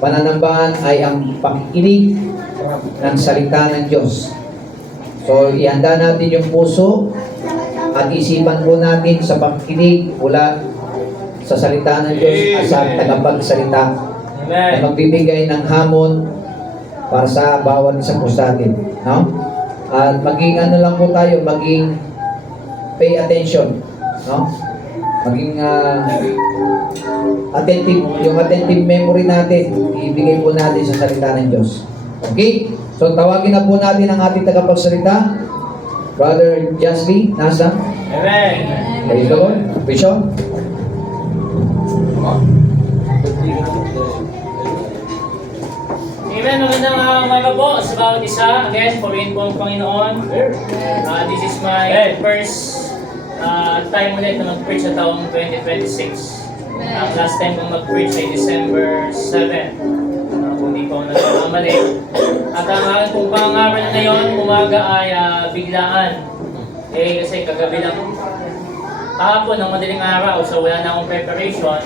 pananambahan ay ang pakikinig ng salita ng Diyos. So, ihanda natin yung puso at isipan po natin sa pakikinig mula sa salita ng Diyos at sa tagapagsalita na magbibigay ng hamon para sa bawat isa po sa atin. No? At maging ano lang po tayo, maging pay attention. No? Maging attentive, yung attentive memory natin, ibigay po natin sa salita ng Diyos. Okay? So, tawagin na po natin ang ating tagapagsalita. Brother Jasly, nasa? Amen. Praise the Lord. Bishop? Amen. Magandang umaga po sa bawat isa. Again, purihin po ang Panginoon. This is my first time ulit na mag-preach sa taong 2026. Last time kong mag-preach ay December 7. Kung di po nagkamali. At ang aking pong pangaral na ngayon, umaga ay biglaan. Kasi kagabi lang kahapon ng madaling araw, so wala na akong preparation.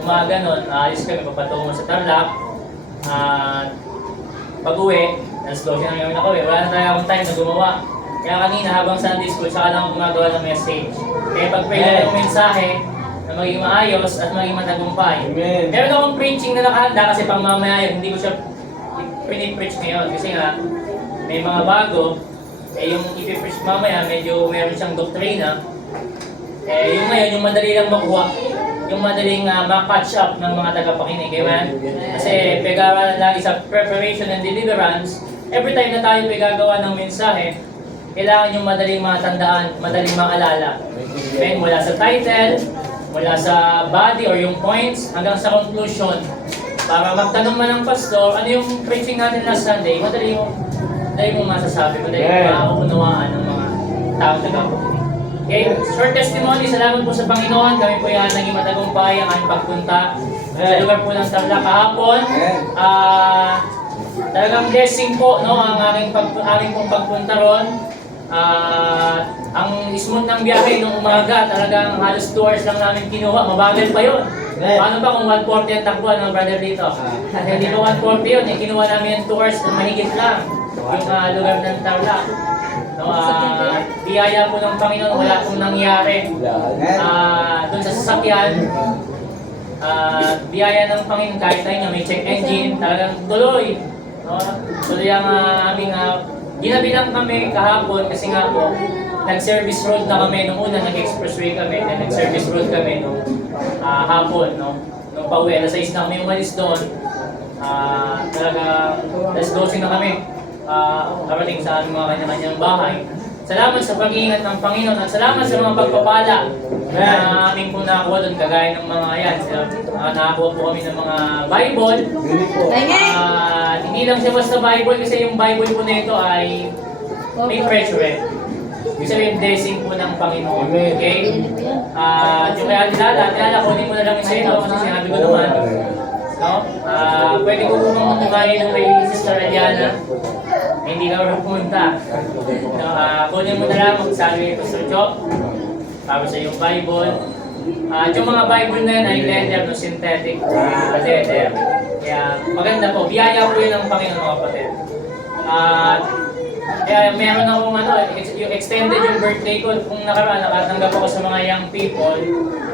Umaga nun, alis kami papatungo sa Tarlac. Pag-uwi, alas 12 na kami nakauwi. Wala na tayo akong time na gumawa. Kaya kanina habang Sunday school, saka lang gumagawa ng message. Kaya pag-pray na yung mensahe na magiging maayos at magiging matagumpay. Amen. Meron akong preaching na nakahanda kasi pang mamaya yun, hindi ko siya pinipreach ngayon. Kasi nga, may mga bago. Yung ipipreach mamaya, medyo meron siyang doktrina. Yung ngayon, yung madali lang makuha. Yung madaling ma-catch up ng mga tagapakinig. Amen? Kasi pag-aaralan lagi sa preparation and deliverance, every time na tayo gagawa ng mensahe, kailangan yung madaling matandaan, madaling maalala. Amen? Mula sa title, mula sa body or yung points, hanggang sa conclusion. Para magtanong man ng pastor, ano yung preaching natin last Sunday, madali mong masasabi, madali mong mauunawaan ng mga taong tagapakinig. Okay, short testimony, salamat po sa Panginoon. Kami po yan naging matagumpay ang aming pagpunta sa lugar po ng Tarlac kahapon. Talagang blessing po, no, ang aming pong pagpunta ron. Ang smooth ng biyahe nung umaga, talagang halos 2 hours lang namin kinuha. Mabagal pa yun. Paano ba kung 140 ang takbuhan ng brother dito? Hindi ba 140 yun? Kinuha namin yung 2 hours na mahigit lang. Yung lugar ng Tarlac. No, biyaya po ng Panginoon, wala pong nangyari. Doon sa sasakyan, biyaya ng Panginoon, kahit tayo nga may check engine, talagang tuloy. No? Tuloy ang aming ginabi lang kami kahapon kasi nga po, nag-service road na kami nung una, nag-expressway kami, then nag-service road kami nung hapon, no? Nung pauwi, alas 6 na kami umalis doon, talaga, alas 12 na kami. Karating sa aming mga kanya-kanyang bahay. Salamat sa pag-iingat ng Panginoon at salamat sa mga pagpapala na aming po nakakuha doon, kagaya ng mga yan. Nakakuha po kami ng mga Bible. Hindi lang siya basta Bible kasi yung Bible po na ito ay may treasure. Ibig sabihin, blessing po ng Panginoon. Okay? Yung kaya nilala, kunin mo na lang yung sa'yo kasi sinabi ko naman. No? Pwede ko po kumain ng kay Sister Aliana. Hindi ka rin pumunta. No, kunin mo na lang kung sabi ni Pastor Chok para sa iyong Bible. Yung mga Bible na yun ay leather, no, synthetic leather. Kaya maganda po. Biyaya po yun ng Panginoon, mga kapatid. Kaya meron akong yung extended yung birthday ko. Kung nakaraan, nakatanggap ako sa mga young people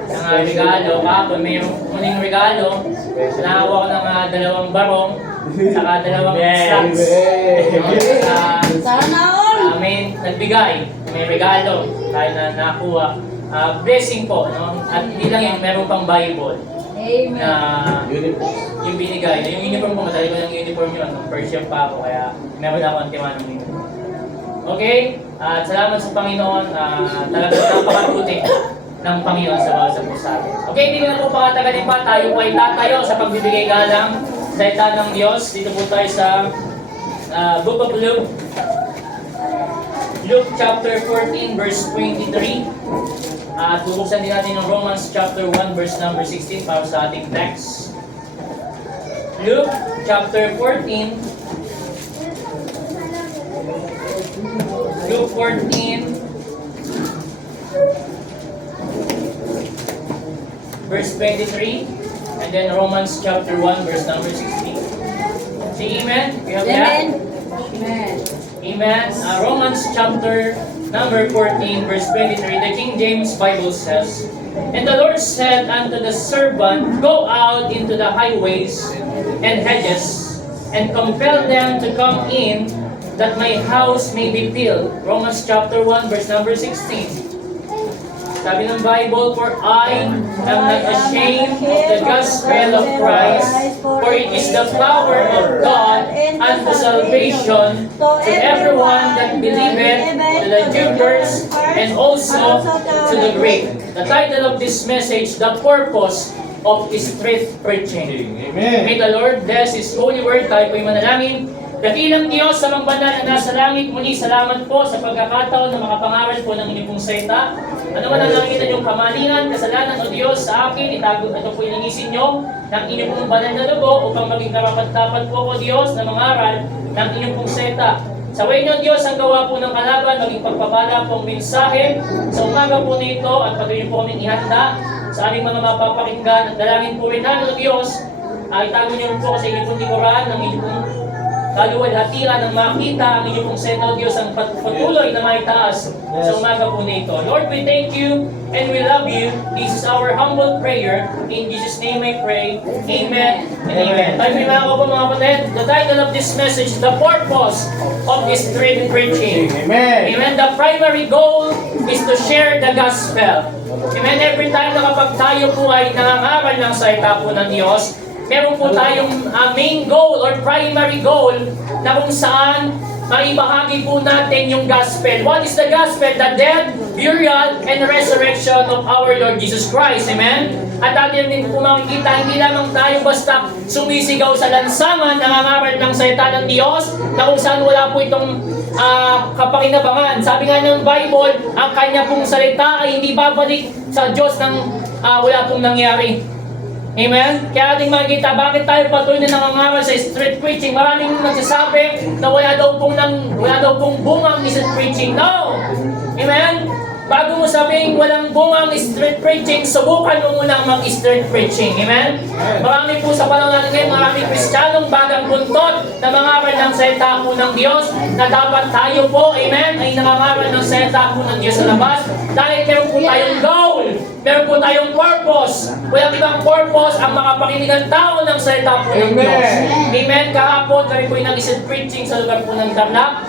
ng regalo. Kahapon, mayroong muling regalo. Nakakuha ko ng 2 barong, saka 2 snacks. Sana all! May nagbigay, may regalo tayo na nakuha. Blessing po, no? At hindi lang yun, meron pang Bible. Amen. Na yung binigay. Yung uniform ko, madali ko ng uniform yun. Nung first year pa ako, kaya meron ako ang tiwanang uniform. Okay? At salamat sa Panginoon. Talagang napakabuti ng Panginoon sa bawat sa pusa. Okay, hindi ko na po pakatagalin pa. Tayo po ay tatayo sa pagbibigay galang sa ita ng Diyos. Dito po tayo sa Book of Luke. Luke chapter 14 verse 23. At bubuksan din natin ng Romans chapter 1 verse number 16 para sa ating text. Luke chapter 14. Luke 14 verse 23. And then Romans chapter 1, verse number 16. Say amen. We have that. Amen. Amen. Romans chapter number 14, verse 23. The King James Bible says, "And the Lord said unto the servant, Go out into the highways and hedges, and compel them to come in, that my house may be filled." Romans chapter 1, verse number 16. Sabi ng Bible, "For I am not ashamed of the gospel of Christ, for it is the power of God unto salvation to everyone that believeth, to the Jew first, and also to the Greek." The title of this message, "The Purpose of Street Preaching." May the Lord bless His holy word. Tayo po'y manalangin. Dakilang Diyos sa mga banal na nasa langit, muli salamat po sa pagkakataon na makapangaral po ng inyong pong salita. Ano man ang nakikita niyong kamalingan, kasalanan o Diyos sa akin, itago ito po ilinisin niyo ng inyong pong banal na dugo upang maging karapat-dapat po o Diyos na mangaral ng inyong pong salita. Sa way niyo Diyos ang gawa po ng kalaban, maging pagpapala po ang mensahe sa umaga po nito at patuloy niyo po kaming ihanda sa aming mga mapapakinggan at dalangin po rin namin o Diyos, itago niyo rin po sa inyong pong likuran ng inyong pong kaluwalhatian ng makita ang inyong pong salita o Diyos ang patuloy na maitaas sa umaga po nito. Lord, we thank you and we love you. This is our humble prayer. In Jesus' name I pray. Amen and amen. Tayo mga po mga kapatid, the title of this message, "The Purpose of Street Preaching." Amen. Amen. The primary goal is to share the gospel. Amen. Every time na kapag tayo po ay nangangaral ng salita po ng Diyos, meron po tayong main goal or primary goal na kung saan maibahagi po natin yung gospel. What is the gospel? The death, burial, and resurrection of our Lord Jesus Christ. Amen? At atin din po makikita, hindi lamang tayo basta sumisigaw sa lansangan, nangangaral ng salita ng Diyos, na kung saan wala po itong kapakinabangan. Sabi nga ng Bible, ang kanya pong salita ay hindi babalik sa Diyos ng wala pong nangyari. Amen? Kaya ating makikita, bakit tayo patuloy na nangangaral sa street preaching? Maraming nagsasabi na wala daw pong bungang street preaching. No! Amen? Bago mo sabihin walang bungang street preaching, subukan mo munang mag-street preaching. Amen? Marami po sa panahon natin ngayon, maraming Kristiyanong bagang buntot na mangaral ng salita po ng Diyos, na dapat tayo po, amen, ay nangangaral ng salita po ng Diyos sa labas. Dahil meron po tayong goal, meron po tayong purpose. Walang ibang purpose ang makapakinig ng tao ng salita po ng Diyos. Amen? Kahapon, kami po yung nag-street preaching sa lugar po ng Tarlac.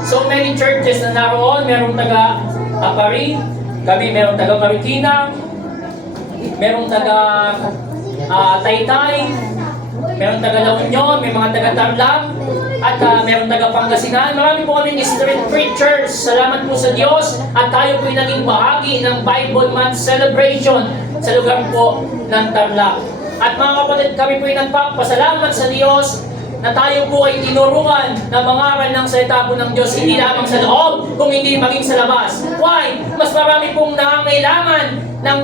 So many churches na naroon, merong taga Apari, kami merong taga Marikina, merong taga Taytay, merong taga La Union, may mga taga Tarlac, at merong taga Pangasinan. Marami po kami street preachers. Salamat po sa Diyos at tayo po yung naging bahagi ng Bible Month celebration sa lugar po ng Tarlac. At mga kapatid, kami po yung nagpapasalamat sa Diyos na tayo po ay tinuruan na mangaral ng salita po ng Diyos, hindi lamang sa loob, kung hindi maging sa labas. Why? Mas marami pong nangangailangan ng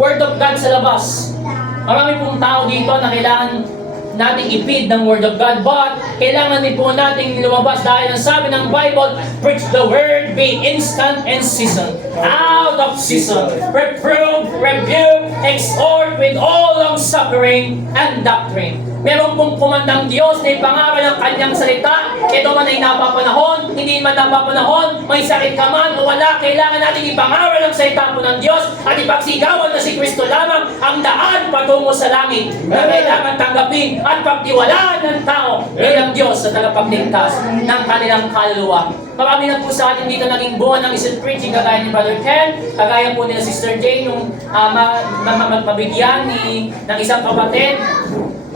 Word of God sa labas. Marami pong tao dito na kailangan nating ipid ng Word of God, but kailangan din po nating lumabas dahil ang sabi ng Bible, preach the Word, be instant and season, out of season, reprove, rebuke, exhort with all long suffering and doctrine. Meron pong kumandang Diyos na ipangaral ang kanyang salita. Ito man ay napapanahon, hindi man napapanahon, may sakit ka man o wala, kailangan natin ipangaral ang salita po ng Diyos at ipagsigawan na si Kristo lamang ang daan patungo sa langit na kailangan tanggapin at pagtiwalaan ng tao bilang Diyos sa tagapagligtas ng kanilang kaluluwa. Marami na po sa atin dito naging bunga ng street preaching, kagaya ni Brother Ken, kagaya po ni Sister Jane, nung mabigyan ng isang kapatid,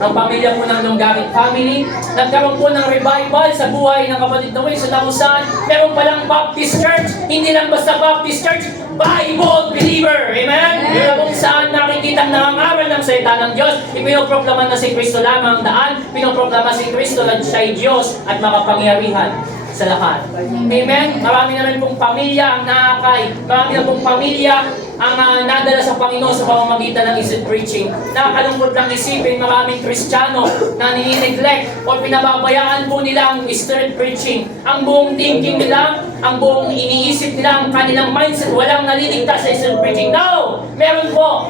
ang pamilya po ng Longarit family. Nagkaroon po ng revival sa buhay ng kapatid na Will, sa Lausan. Meron palang Baptist Church, hindi lang basta Baptist Church, Bible believer. Amen? Kung saan nakikita nangangaral ng salita ng Diyos, ipinoproklama na si Kristo lamang ang daan, pinoproklama si Kristo na siya'y Diyos at makapangyarihan sa lahat. Amen? Marami na rin pong pamilya ang nakakay. Marami na pong pamilya ang nadala sa Panginoon sa pamamagitan ng street preaching. Nakakalungkot lang isipin, maraming Kristiyano na nini-neglect o pinababayaan po nila ang street preaching. Ang buong thinking nila, ang buong iniisip nila, ang kanilang mindset, walang naliligtas sa street preaching. No! Meron po.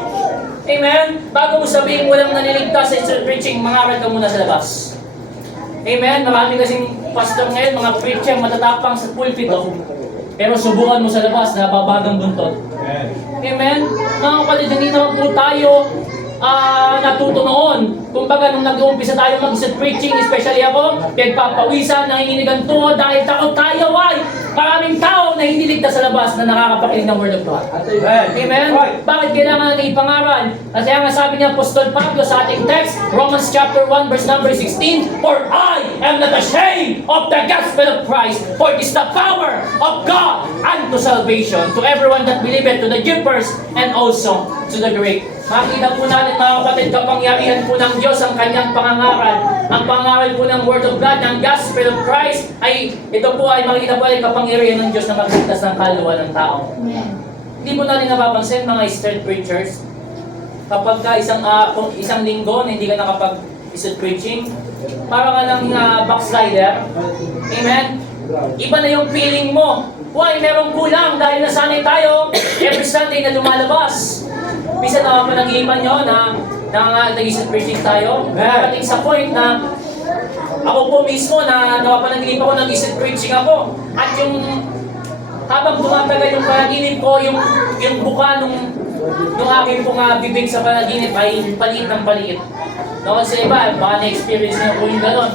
Amen? Bago mo sabihin walang naniligtas sa street preaching, mangaral ka muna sa labas. Amen? Marami kasing pastor ngayon, mga preacher, matatapang sa pulpito. Pero subukan mo sa labas, nababagang buntot. Amen? Mga kapatid, hindi naman po tayo natuto noon. Kumbaga, nung nag-uumpisa tayo mag-street preaching, especially ako, pinagpapawisan, nanginginig ang tuhod dahil takot tayo ay maraming tao na hindi ligtas sa labas na nakakapakinig ng Word of God. Amen? Bakit kailangan natin ipangaral? Kasi nga sabi ni Apostol Pablo sa ating text, Romans chapter 1 verse number 16, For I am not ashamed of the gospel of Christ, for it is the power of God unto salvation, to everyone that believeth, to the Jews and also to the Greek. Makikita po natin mga kapatid, kapangyarihan po ng Diyos ang kanyang pangangaral. Ang pangaral po ng Word of God, ng Gospel of Christ, ay ito po ay makikita po ay kapangyarihan ng Diyos na magligtas ng kaluluwa ng tao. Hindi po natin napapansin mga street preachers, kapag ka isang linggo na hindi ka nakapag-street preaching, para ka ng backslider. Amen? Iba na yung feeling mo. Why? Merong kulang dahil nasanay tayo every Sunday na lumalabas. Minsan panag-iipan nyo na nag-street preaching tayo. Nakating sa point na ako po mismo na napapanaginipan ko nag-street preaching ako. At yung habang tumatagal yung panaginip ko, yung buka nung aking pong bibig sa panaginip ay paliit ng paliit. No, kasi iba, baka na-experience na po yung gano'n.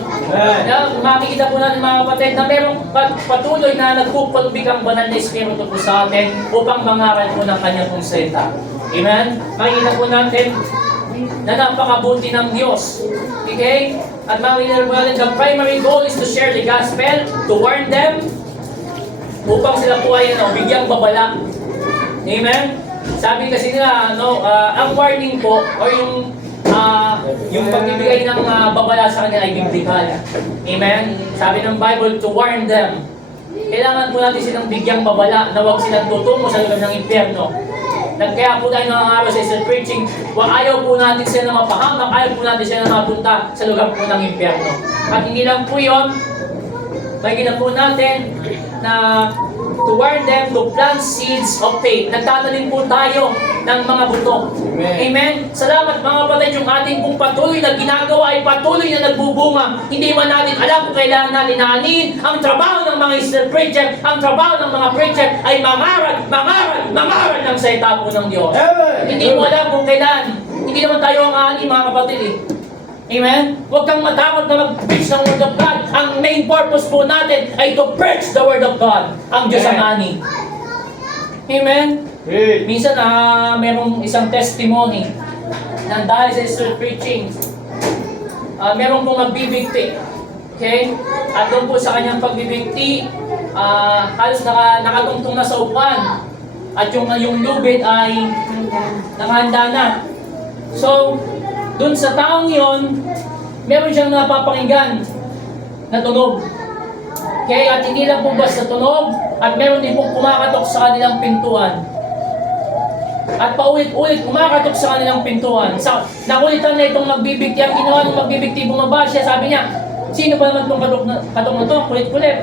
Makikita po natin mga kapatid na merong patuloy na nagpupurbig ang banal na Espiritu po sa atin upang mangaral po ng kanyang pong salita. Amen? Makikita po natin na napakabuti ng Diyos. Okay? At makikita po natin, the primary goal is to share the gospel, to warn them, upang sila po ay bigyang babala. Amen? Sabi kasi nila, ang warning po, o yung pagbibigay ng babala sa kanila ay biblical. Amen? Sabi ng Bible, to warn them. Kailangan po natin silang bigyang babala na huwag silang tutungo sa lugar ng impyerno. Kaya po tayo nangangaral sa street preaching, ayaw po natin sila na mapahamak, ayaw po natin sila na mapunta sa lugar po ng impyerno. At hindi lang po yun, makikita po natin na to warn them to plant seeds of faith. Nagtatanim po tayo ng mga buto. Amen? Salamat mga kapatid, yung ating pong patuloy na ginagawa ay patuloy na nagbubunga. Hindi man natin alam kung kailangan natin nahanin. Ang trabaho ng mga street preacher, ang trabaho ng mga preacher ay mangaral ng salita po ng Diyos. Hindi mo alam kung kailan. Hindi naman tayo ang ani mga kapatid eh. Amen? Huwag kang matakot na mag-preach ng Word of God. Ang main purpose po natin ay to preach the Word of God. Ang Diyos ang ani. Amen? Minsan merong isang testimony na dahil sa street preaching, merong pong magbibigti. Okay? At doon po sa kanyang pagbibigti, halos nakatungtong na sa upan. At yung lubid ay nakahanda na. So, doon sa taong yon, meron siyang napapakinggan na tunog. Okay? At hindi lang po basta tunog, at meron din pong kumakatok sa kanilang pintuan. At paulit-ulit kumakatok sa kanilang pintuan. Nakulitan na itong magbibigti. Ang ginawa ng magbibigti, bumaba siya. Sabi niya, sino ba naman itong katok na to? Kulit-kulit.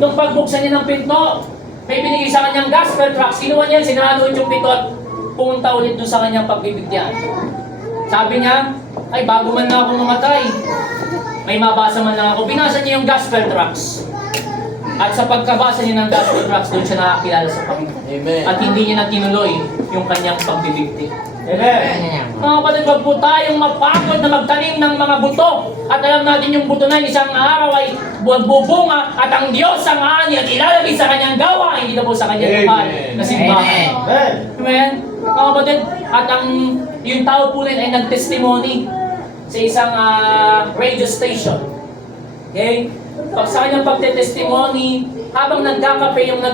Nung pagbuksan niya ng pinto, may binigay sa kanyang gospel tract. Sinuwan niya, sinarado yung pinto at pumunta ulit doon sa kanyang pagbibigtian. Sabi niya, ay bago man na ako namatay, may mabasa man lang ako. Binasa niya yung gospel tracts. At sa pagkabasa niya ng gospel tracts, doon siya nakakilala sa Panginoon. Amen. At hindi niya na tinuloy yung kanyang pagbibigti. Amen. Mga kapatid, wag po tayong mapagod na magtanim ng mga buto. At alam natin yung buto na isang araw ay buwag-bubunga at ang Diyos ang ani at ilalagay sa kanyang gawa, hindi na po sa kanyang lupa na simbahan. Amen. Mga kapatid, at yung tao po rin ay nag-testimony sa isang radio station. Okay? Pag sa kanyang pagte-testimony, habang nagkakape yung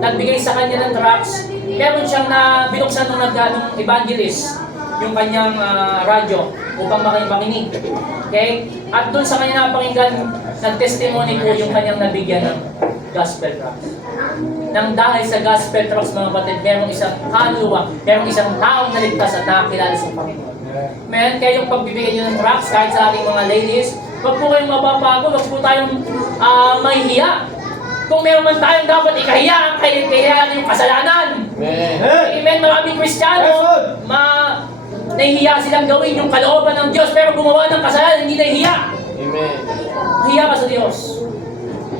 nagbigay sa kanya ng tracts, meron siyang binuksan ng evangelist yung kanyang radyo upang makinig. Okay? At doon sa kanya napakinggan ng testimony po yung kanyang nabigyan ng gospel tracts. Nang dahil sa gospel tracts, mga kapatid, merong isang kaluluwa, merong isang taong naligtas at nakakilala sa Panginoon. Amen? Kaya yung pagbibigay nyo ng tracts, kahit sa ating mga ladies, wag po kayong mapapago, wag po tayong mahihiya. Kung meron man tayong dapat ikahiya, kaya yung kasalanan. Amen. Maraming Kristiyano, nahihiya silang gawin yung kalooban ng Diyos, pero gumawa ng kasalanan, hindi nahihiya. Hiya ka sa Diyos.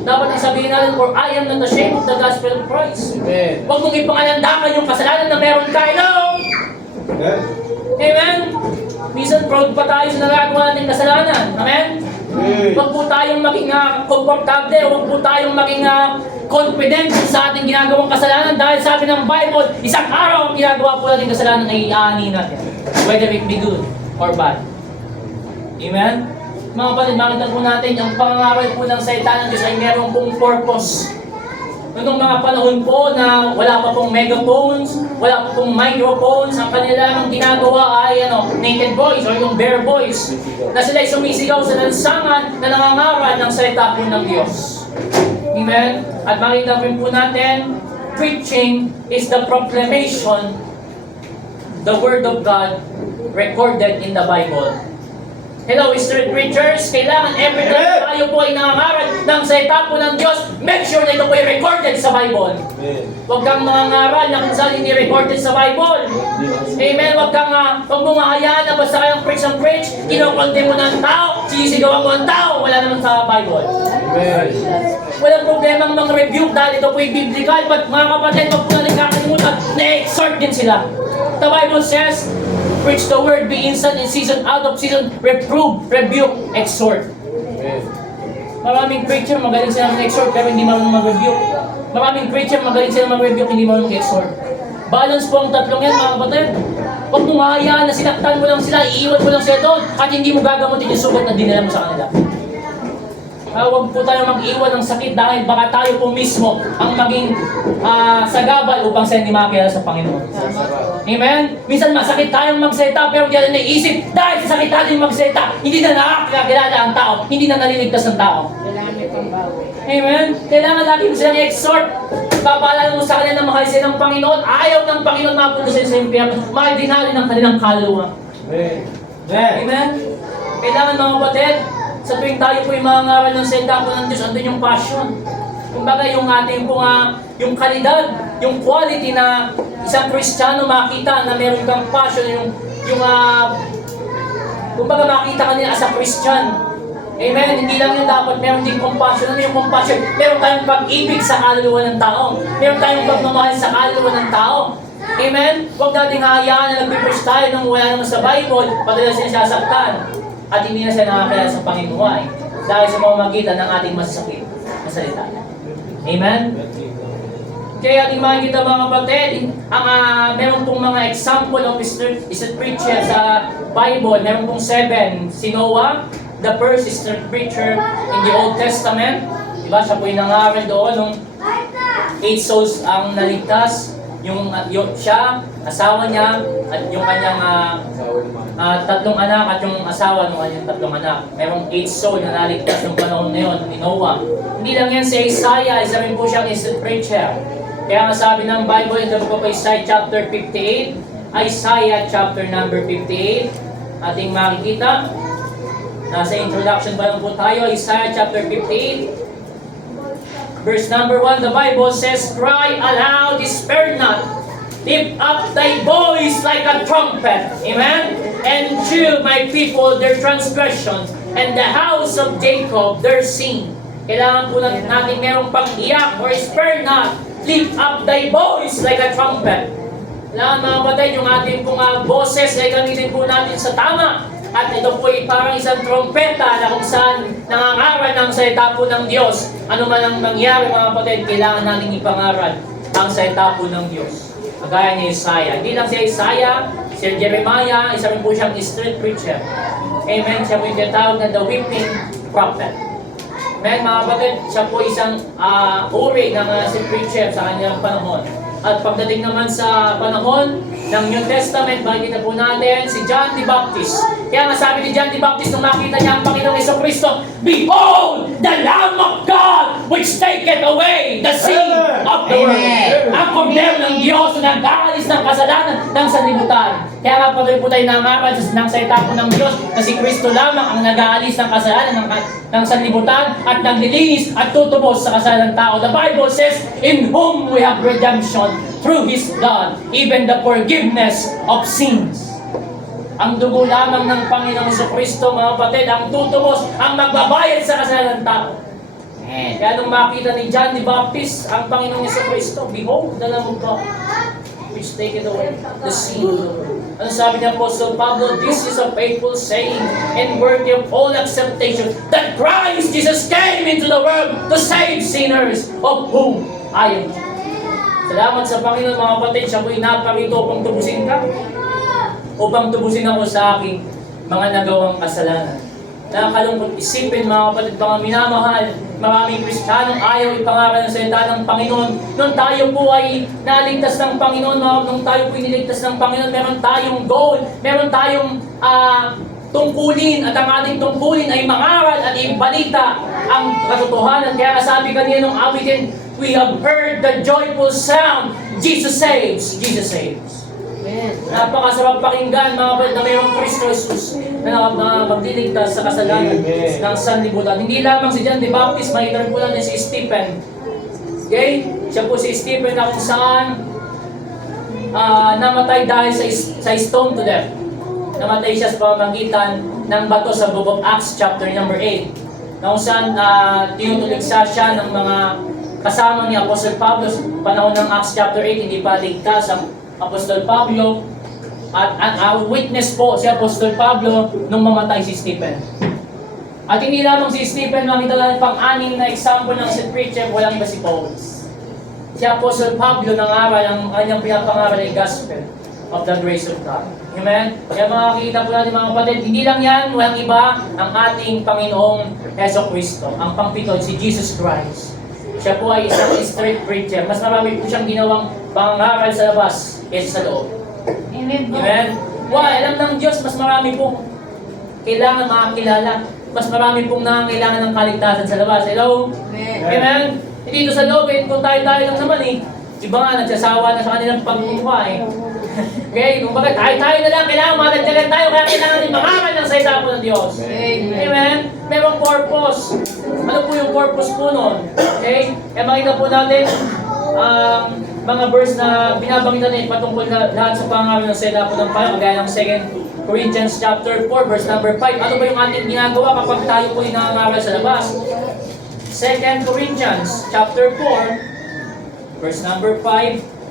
Dapat ang sabihin natin, for I am not ashamed of the gospel of Christ. Huwag mong ipangalandakan yung kasalanan na meron ka. Hello? Amen? Minsan proud pa tayo sa nagagawa nating kasalanan. Amen? Huwag po tayong maging komportable, huwag po tayong maging confident sa ating ginagawang kasalanan dahil sabi ng Bible, isang araw ang ginagawa po natin kasalanan ay iaani natin. Whether it be good or bad. Amen? Mga kapatid, makita po natin ang pangangaral po ng salita ng Diyos ay meron pong purpose. Noong mga panahon po na wala pa pong megaphones, wala pa pong microphones, ang kanilang ginagawa ay naked voice or yung bare voice na sila ay sumisigaw sa lansangan na nangangaral ng salita po ng Diyos. Amen? At makita po natin, preaching is the proclamation, the Word of God recorded in the Bible. Hello, street preachers, kailangan every time tayo po ay nangangaral ng salita po ng Diyos, make sure na ito po ay recorded sa Bible. Huwag kang nangangaral na kung saan hindi recorded sa Bible. Amen, huwag mong mahayaan na basta kayong preach and preach, kinukonte mo ng tao, sinisigawan mo ng tao, wala naman sa Bible. Walang problemang mang-rebuke dahil ito po ay biblical, but mga kapatid, huwag po natin kakalimutan, na-exhort din sila. The Bible says, preach the word, be instant in season, out of season, reprove, rebuke, exhort. Maraming preacher, magaling sila mag-exhort, pero hindi marunong mag-rebuke. Maraming preacher, magaling sila mag-rebuke, hindi marunong mag-exhort. Balance po ang tatlong yan, mga kapatid. Huwag mong mahayaan na sinaktan mo lang sila, iiwan mo lang sila doon, at hindi mo gagamutin yung sugat na dinala mo sa kanila. Huwag po tayo mag-iwan ng sakit dahil baka tayo po mismo ang maging sagabal upang sila hindi makakilala sa Panginoon. Amen? Minsan masakit tayong magsalita pero hindi natin naisip dahil sa sakit natin magsalita, hindi na nakakilala ang tao, hindi na naliligtas ang tao. Amen? Kailangan natin silang i-exhort. Papaalala mo sa kanila na mahal sila ng Panginoon. Ayaw ng Panginoon mapunta sila sa impyerno. Mahal din natin ang kanilang kaluluwa. Amen? Kailangan mga kapatid, sa tuwing tayo po yung mga ngaral ng salita po ng Diyos, andun yung passion. Kumbaga yung ating po yung kalidad, yung quality na isang Kristiyano makita na meron kang passion, kumbaga makita ka nila as a Christian. Amen? Hindi lang yun dapat, meron din compassion. Ano yung compassion? Meron tayong pag-ibig sa kaluluwa ng tao. Meron tayong pagmamahal sa kaluluwa ng tao. Amen? Huwag nating hayaan na nagpipreach tayo nung wala naman sa Bible, patuloy sila sasaktan. At hindi na siya nakakilala sa Panginoon dahil sa pamamagitan ng ating masasakit na salita. Amen? Kaya ating makikita mga kapatid, meron pong mga example of street preacher sa Bible. Meron pong 7. Si Noah, the first street preacher in the Old Testament. Diba? Siya po yung nangaral doon nung 8 souls ang naligtas. Yung siya, asawa niya, at yung kanyang 3 anak at yung asawa ng kanyang 3 anak. Merong 8 soul na naligtas ng panahon na yun ni Noah. Hindi lang yan si Isaiah, isa rin po siyang street preacher. Kaya nga sabi ng Bible in the book of Isaiah chapter 58, Isaiah chapter number 58, ating makikita. Nasa introduction pa lang po tayo, Isaiah chapter 58. Verse number 1, the Bible says, cry aloud, spare not. Lift up thy voice like a trumpet. Amen? And shew my people their transgressions, and the house of Jacob their sin. Kailangan po natin merong pag-iyak or spare not. Lift up thy voice like a trumpet. Kailangan mga kapatid, yung ating pong boses ay gamitin po natin sa tama. At ito po ay parang isang trompeta na kung saan nangangaral ng salita po ng Diyos. Ano man ang mangyari mga kapatid, kailangan natin ipangaral ang salita po ng Diyos. Kagaya ni Isaiah. Hindi lang si Isaiah, si Jeremiah, isa rin po siyang street preacher. Amen. Siya po yung tinatawag na the weeping prophet. Amen mga kapatid, siya po isang uri ng street preacher sa kanilang panahon. At pagdating naman sa panahon ng New Testament, makikita po natin si John the Baptist. Kaya nga sabi ni John the Baptist nung makita niya ang Panginoong Jesucristo, behold, the Lamb of God which taketh away the sin of the world. Ang kordero ng Diyos na nag-aalis ng kasalanan ng sanlibutan. Kaya nga patuloy po tayo nangaral ng salita po ng Diyos na si Kristo lamang ang nag-aalis ng kasalanan ng sanlibutan at naglilinis at tutubos sa kasalanan ng tao. The Bible says, in whom we have redemption through His blood, even the forgiveness of sins. Ang dugo lamang ng Panginoong Jesucristo, mga kapatid, ang tutubos, ang magbabayad sa kasalanan ng tao. Kaya nung makita ni John the Baptist ang Panginoong Jesucristo, behold, the Lamb of God, which taketh away the sin of the world. Ano sabi ni Apostle Pablo? This is a faithful saying and worthy of all acceptation, that Christ Jesus came into the world to save sinners, of whom I am. Salamat sa Panginoon, mga kapatid. Siya po'y naparito upang tubusin ka, upang tubusin ako sa aking mga nagawang kasalanan. Nakakalungkot isipin, mga kapatid, mga minamahal, maraming Kristiyanong ayaw ipangaral ng salita ng Panginoon. Nung tayo po ay naligtas ng Panginoon, nung tayo po ay niligtas ng Panginoon, meron tayong goal, meron tayong tungkulin, at ang ating tungkulin ay mangaral at ibalita ang katotohanan. Kaya sabi kanina nung awitin, we have heard the joyful sound, Jesus saves, Jesus saves. Napakasarap pakinggan, mga kapatid, na mayroong Kristo Jesus na magliligtas sa kasalanan ng sanlibutan. Hindi lamang si John the Baptist, makita rin po natin si Stephen. Okay? Siya po si Stephen na kung saan namatay dahil sa stone to death. Namatay siya sa pamamagitan ng bato sa Book of Acts chapter number 8. Na kung saan tinutuligsa siya ng mga kasama ni Apostle Pablo sa panahon ng Acts chapter 8, hindi pa ligtas ang Apostol Pablo, at witness po si Apostol Pablo nung mamatay si Stephen. At hindi lamang si Stephen, makita lang pang-anim na example ng si preacher, walang iba si Paul. Si Apostol Pablo nangaral, ang kanyang pinapangaral ay gospel of the grace of God. Amen? Kaya makikita po natin, mga kapatid, hindi lang yan, walang iba, ang ating Panginoong Jesucristo. Ang pangpito, si Jesus Christ. Siya po ay isang street preacher. Mas marami po siyang ginawang pangaral sa labas kaysa sa loob. Amen po. Amen? Why? Alam ng Diyos, mas marami pong kailangan makakilala. Mas marami pong nangangailangan ng kaligtasan sa labas. Hello? Amen. Amen? Hindi dito sa loob, kung tayo lang naman eh. Iba nga, nagsasawa na sa kanilang pagkukuha eh. Okay, kung bakit tayo na lang, kailangan matagdagan tayo, kaya kailangan din mangaral ng salita po ng Diyos. Amen. Amen? Merong purpose. Ano po yung purpose po nun? Okay? Kaya makita po natin, mga verse na binabanggit natin patungkol na lahat sa pangaral ng salita po ng Panginoon, kagaya ng 2 Corinthians chapter 4, verse number 5. Ano ba yung ating ginagawa kapag tayo po yung nangangaral sa labas? 2 Corinthians chapter 4, verse number 5.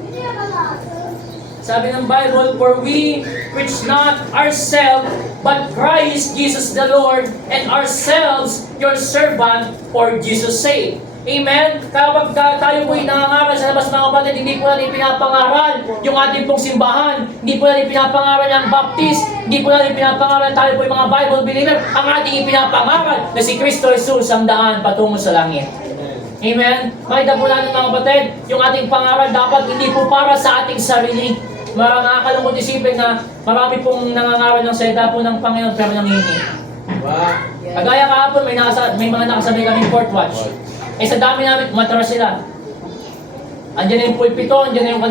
Sabi ng Bible, for we preach not ourselves, but Christ Jesus the Lord, and ourselves your servant for Jesus' sake. Amen? Kapag tayo po'y nangangaral sa labas, mga kapatid, hindi po natin pinapangaral yung ating pong simbahan, hindi po natin pinapangaral ang Baptist, hindi po natin pinapangaral tayo po'y mga Bible believer. Ang ating ipinapangaral na si Kristo Jesus ang daan patungo sa langit. Amen? Makita po natin, mga kapatid, yung ating pangaral dapat hindi po para sa ating sarili. Nakakalungkot isipin na marami pong nangangaral ng salita po ng Panginoon pero nangihingi. Kagaya kahapon, may mga nakasabay kaming court watch. Eh sa dami namin, umatras sila. Andiyan na yung pulpito, andiyan na yung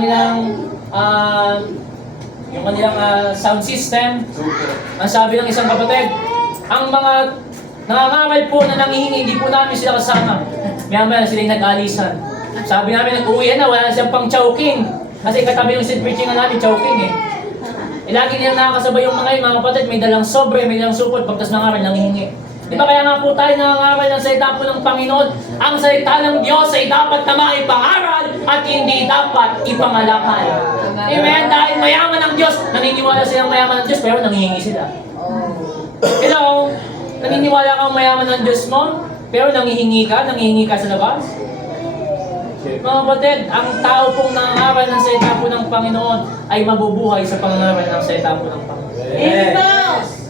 kanilang sound system. Ang sabi ng isang kapatid, ang mga nangangaral po na nangihingi, hindi po namin sila kasama. Maya-maya sila yung nag-alisan. Sabi namin, nag-uwi na, wala na siyang pang chowking. Kasi katabi yung seed preaching na namin, chowking eh. Lagi nilang nakakasabay yung mga kapatid, may dalang sobre, may dalang supot, pagtas nangaral, nangihingi. Di ba kaya nga po tayo nangangaral ng salita po ng Panginoon? Ang salita ng Diyos ay dapat na maipangaral at hindi dapat ipangalakal. Amen? Dahil mayaman ng Diyos, naniniwala silang mayaman ng Diyos, pero nangihingi sila. Hello? Naniniwala kang mayaman ng Diyos mo, pero nangihingi ka sa labas? Mga kapatid, ang tao pong nangangaral ng salita po ng Panginoon ay mabubuhay sa pangangaral ng salita po ng Panginoon. Amen.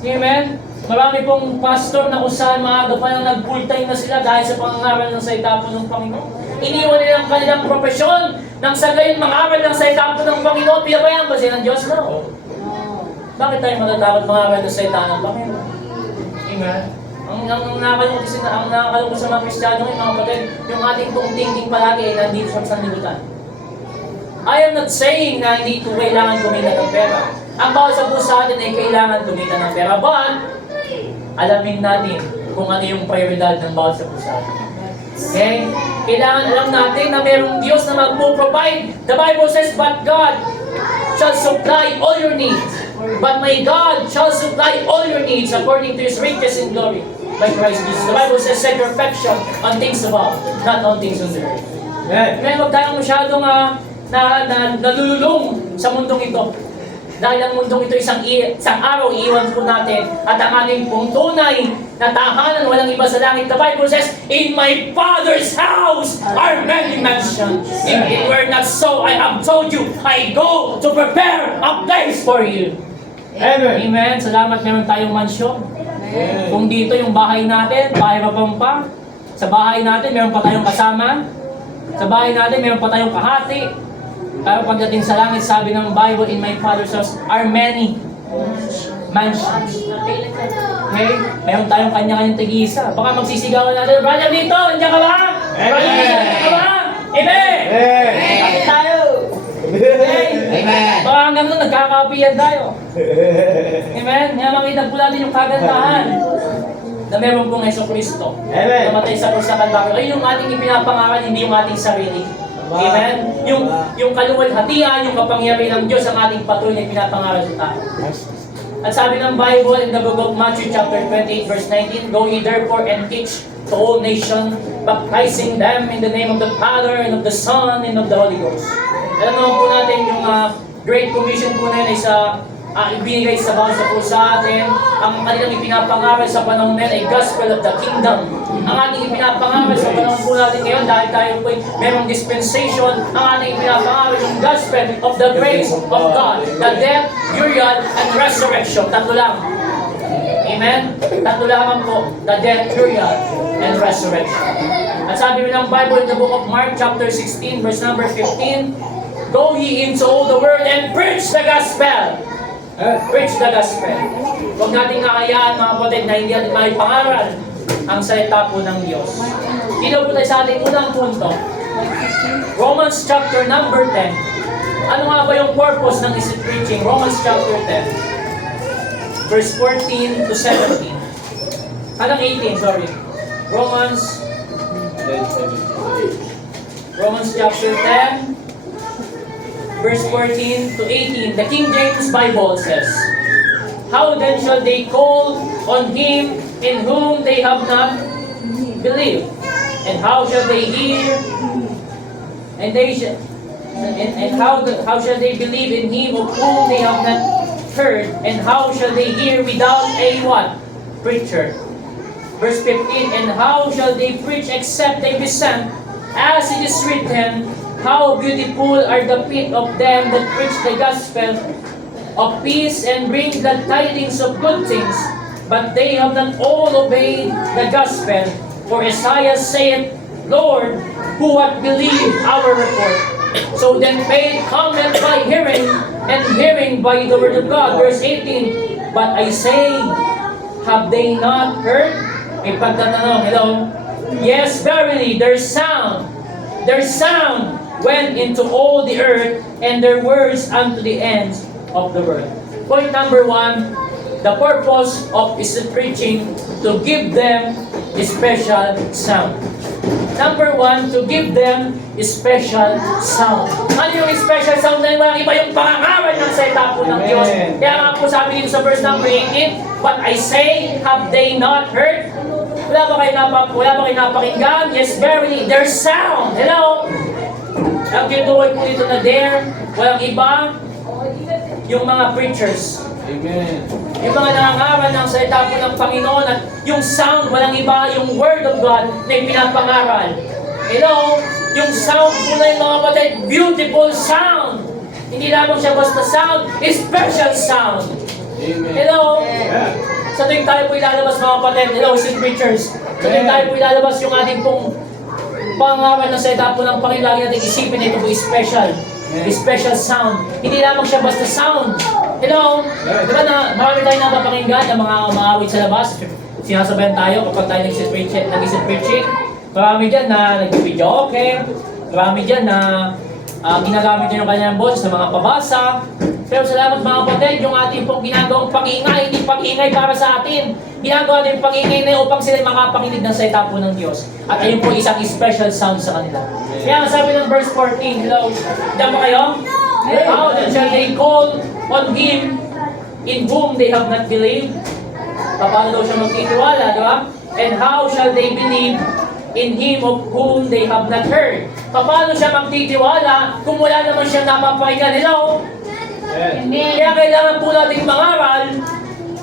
Amen? Marami pong pastor na kung saan maaga pa nang nag-full time na sila dahil sa pangangaral ng salita po ng Panginoon. Iniwan nila ang kanilang propesyon nang sa gayon mangaral ng salita po ng Panginoon. Pinabayaan ba sila ng Diyos? No. Bakit tayo matatakot mangaral ng salita ng Panginoon? Amen? Ang nakakalungkot sa mga Kristiyano ngayon, mga kapatid, yung ating pong thinking palagi ay nandito sa sanlibutan. I am not saying na hindi ko kailangan kumita ng pera. Ang bawat sa puso sa atin ay kailangan kumita ng pera. But, alamin natin kung ano yung prioridad ng bawat sa puso sa atin. Okay? Kailangan alam natin na mayroong Diyos na magpo-provide. The Bible says, but God shall supply all your needs. But my God shall supply all your needs according to His riches in glory by Christ Jesus. The Bible says, set your affection on things above, not on things on the earth. Ngayon, huwag tayong masyadong nalululong sa mundong ito. Dahil ang mundong ito isang araw iiwan po natin at ang ating pong tunay na tahanan walang iba sa langit. The Bible says, in my Father's house are many mansions. If it were not so, I have told you, I go to prepare a place for you. Amen. Salamat, meron tayong mansyon. Kung dito yung bahay natin, bahay Mapampa. Sa bahay natin, meron pa tayong kasama. Sa bahay natin, meron pa tayong kahati. Pero pagdating sa langit, sabi ng Bible, in my Father's house are many mansions. Okay? Meron tayong kanya-kanyang tig-isa. Baka magsisigawan natin, Brother dito, nandiyan ka ba? Brother dito, nandiyan ka ba? Amen! Kapit tayo! Amen. Baka hanggang doon, nagkakapiyan tayo. Amen? Kaya makita po natin yung kagandahan na meron pong Heso Kristo. Namatay sa krus sa Kalbaryo. Ay, yung ating ipinapangaral, hindi yung ating sarili. Amen? Yung kaluwalhatian, yung kapangyarihan ng Diyos ang ating patuloy na pinapangaral sa tao. At sabi ng Bible in the book of Matthew chapter 28 verse 19, go ye therefore and teach the whole nation, baptizing them in the name of the Father and of the Son and of the Holy Ghost. Alam naman po natin yung Great Commission po na yun ay ibinigay sa bawat po sa atin. Ang kanilang ipinapangaral sa panahon na yun ay Gospel of the Kingdom. Ang ating ipinapangaral sa panahon po natin ngayon, dahil tayo po ay merong dispensation, ang ating ipinapangaral yung Gospel of the grace of God, the death, burial, and resurrection. Tatlo lang. Amen? Tatlo lamang po, the death, burial, and resurrection. At sabi rin ng Bible in the book of Mark chapter 16 verse number 15, go ye into all the world and preach the gospel. Preach the gospel. Huwag nating kakayaan mga kapatid na hindi natin maipangaral ang salita po ng Diyos. Dito po tayo sa ating unang punto. Romans chapter number 10. Ano nga ba yung purpose ng isip preaching? Romans chapter 10. Verse 14 to 17. Hanggang 18, sorry. Romans chapter 10. Verse 14 to 18, the King James Bible says, how then shall they call on Him in whom they have not believed? And how shall they hear? And how shall they believe in Him of whom they have not heard? And how shall they hear without a what? Preacher. Verse 15, and how shall they preach except they be sent? As it is written, how beautiful are the feet of them that preach the gospel of peace and bring the tidings of good things. But they have not all obeyed the gospel. For Isaiah saith, Lord, who hath believed our report? So then faith cometh by hearing, and hearing by the word of God. Verse 18, but I say, have they not heard? May pagtatanong, hello? Yes, verily, their sound went into all the earth, and their words unto the ends of the world. Point number 1, the purpose of is preaching to give them a special sound. Number 1, to give them a special sound. Ano yung special sound na yun? Walang iba yung pangangaral ng salita po ng Diyos. Kaya nga po sabi dito sa verse number 18, but I say, have they not heard? Wala ba kayo napakinggan? Yes, verily, their sound. Hello? Ang kinutuloy po dito na there, walang iba, yung mga preachers. Amen. Yung mga nangangaral ng salita po ng Panginoon at yung sound, walang iba, yung Word of God na ipinapangaral. Hello? Yung sound po na yung mga kapatid, beautiful sound. Hindi lamang siya basta sound, special sound. Amen. Hello? Sa tuwing tayo po ilalabas mga kapatid, hello, sin preachers. Sa tuwing tayo po ilalabas yung ating pong pangaral ng salita po ng Panginoon, lagi natin isipin na ito po special. Special sound. Hindi lamang siya basta sound. Hello? Diba na marami tayong napapakinggan ng mga umaawit sa labas. Sinasabayan tayo kapag tayo nag-isip preaching. Marami dyan na nag-video okay. Marami dyan na ginagamit nyo yung kanyang boses sa mga pabasa. Pero salamat mga kapatid, yung ating pong ginagawang pag-iingay, hindi pag-iingay para sa atin. Ginagawa din yung pag-iingay na upang sila makapakinig ng salita po ng Diyos. At ayun po isang special sound sa kanila. Kaya ang sabi ng verse 14, hello, diyan ba kayo? How then shall they call on Him in whom they have not believed? Paano daw siya magtitiwala, di ba? And how shall they believe in Him of whom they have not heard? Paano siya magtitiwala kung wala naman siyang napapakinggan? Hello? Amen. Kaya kailangan po natin mangaral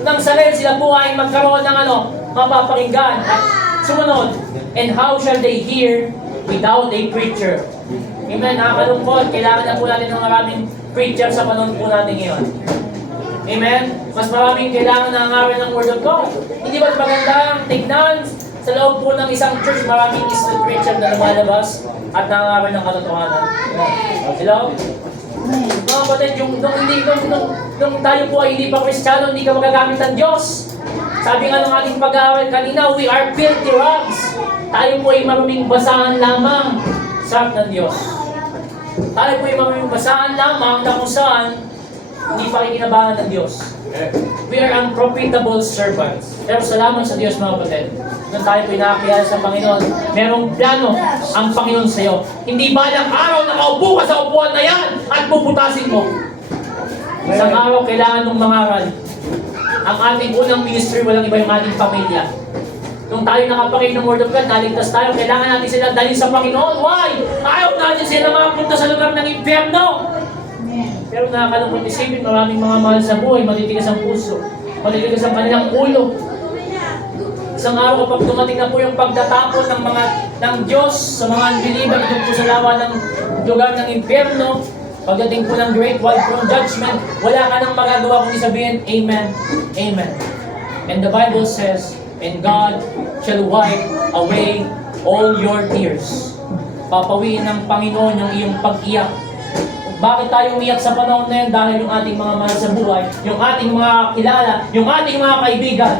nang sa rin sila po ay magkaroon ng mapapakinggan. At sumunod, and how shall they hear without a preacher? Amen, nakakalungkot. Kailangan na po natin ng maraming preacher sa panahon po natin ngayon. Amen? Mas maraming kailangan na angaral ng Word of God. Hindi ba magandang tignan sa loob po ng isang church, maraming street preacher na lumalabas at nangangaral ng katotohanan. Hello? Mga kapatid, nung tayo po ay hindi pa Kristiyano, hindi ka magagamit ng Diyos. Sabi nga ng ating pag-aaral kanina, we are filthy rags. Tayo po ay maruming basahan lamang sa harap ng Diyos. Tayo po ay maruming basahan lamang na kung saan hindi pa kikinabangan ng Diyos. We are unprofitable servants. Pero salamat sa Diyos mga kapatid. Nung tayo po nakakilala sa Panginoon, merong plano ang Panginoon sa iyo. Hindi balang araw na kaupo ka sa upuan na yan at puputasin mo. Isang araw kailangan mong mangaral. Ang ating unang ministry, walang iba yung ating pamilya. Nung tayo nakapakinig ng Word of God, naligtas tayo, kailangan natin sila dalhin sa Panginoon. Why? Ayaw natin sila makapunta sa lugar ng impyerno. Pero nakakalungkot isipin, maraming mga mahal sa buhay, matitigas ang puso, matitigas ang kanilang ulo. Isang araw kapag dumating na po yung pagtatapon ng Diyos sa mga unbeliever doon po sa lawa ng lugar ng impyerno, pagdating po ng great white throne judgment, wala ka nang magagawa kundi sabihin, Amen, Amen. And the Bible says, and God shall wipe away all your tears. Papawiin ng Panginoon yung iyong pag-iyak. Bakit tayo umiyak sa panahon na yun? Dahil yung ating mga mahal sa buhay, yung ating mga kilala, yung ating mga kaibigan,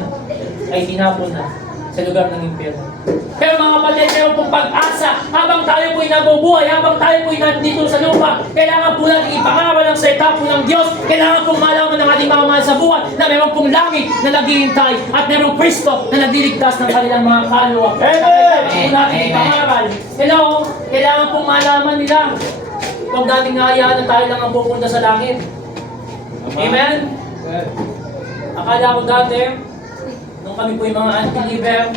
ay tinapon na sa lugar ng impyerno. Pero mga kapatid, meron pong pag-asa habang tayo po'y nabubuhay, habang tayo po'y nandito sa lupa, kailangan po natin ipangaral ang salita po ng Diyos. Kailangan pong malaman ng ating mga mahal sa buhay na meron pong langit na naghihintay at merong Kristo na nagliligtas ng kanilang mga kaluluwa. Kailangan po natin ipangaral. Hello? Kailangan pong malaman nila. Huwag nating nahayaan na tayo lang ang pupunta sa langit. Amen? Akala ko dati, nung kami po yung mga unbeliever,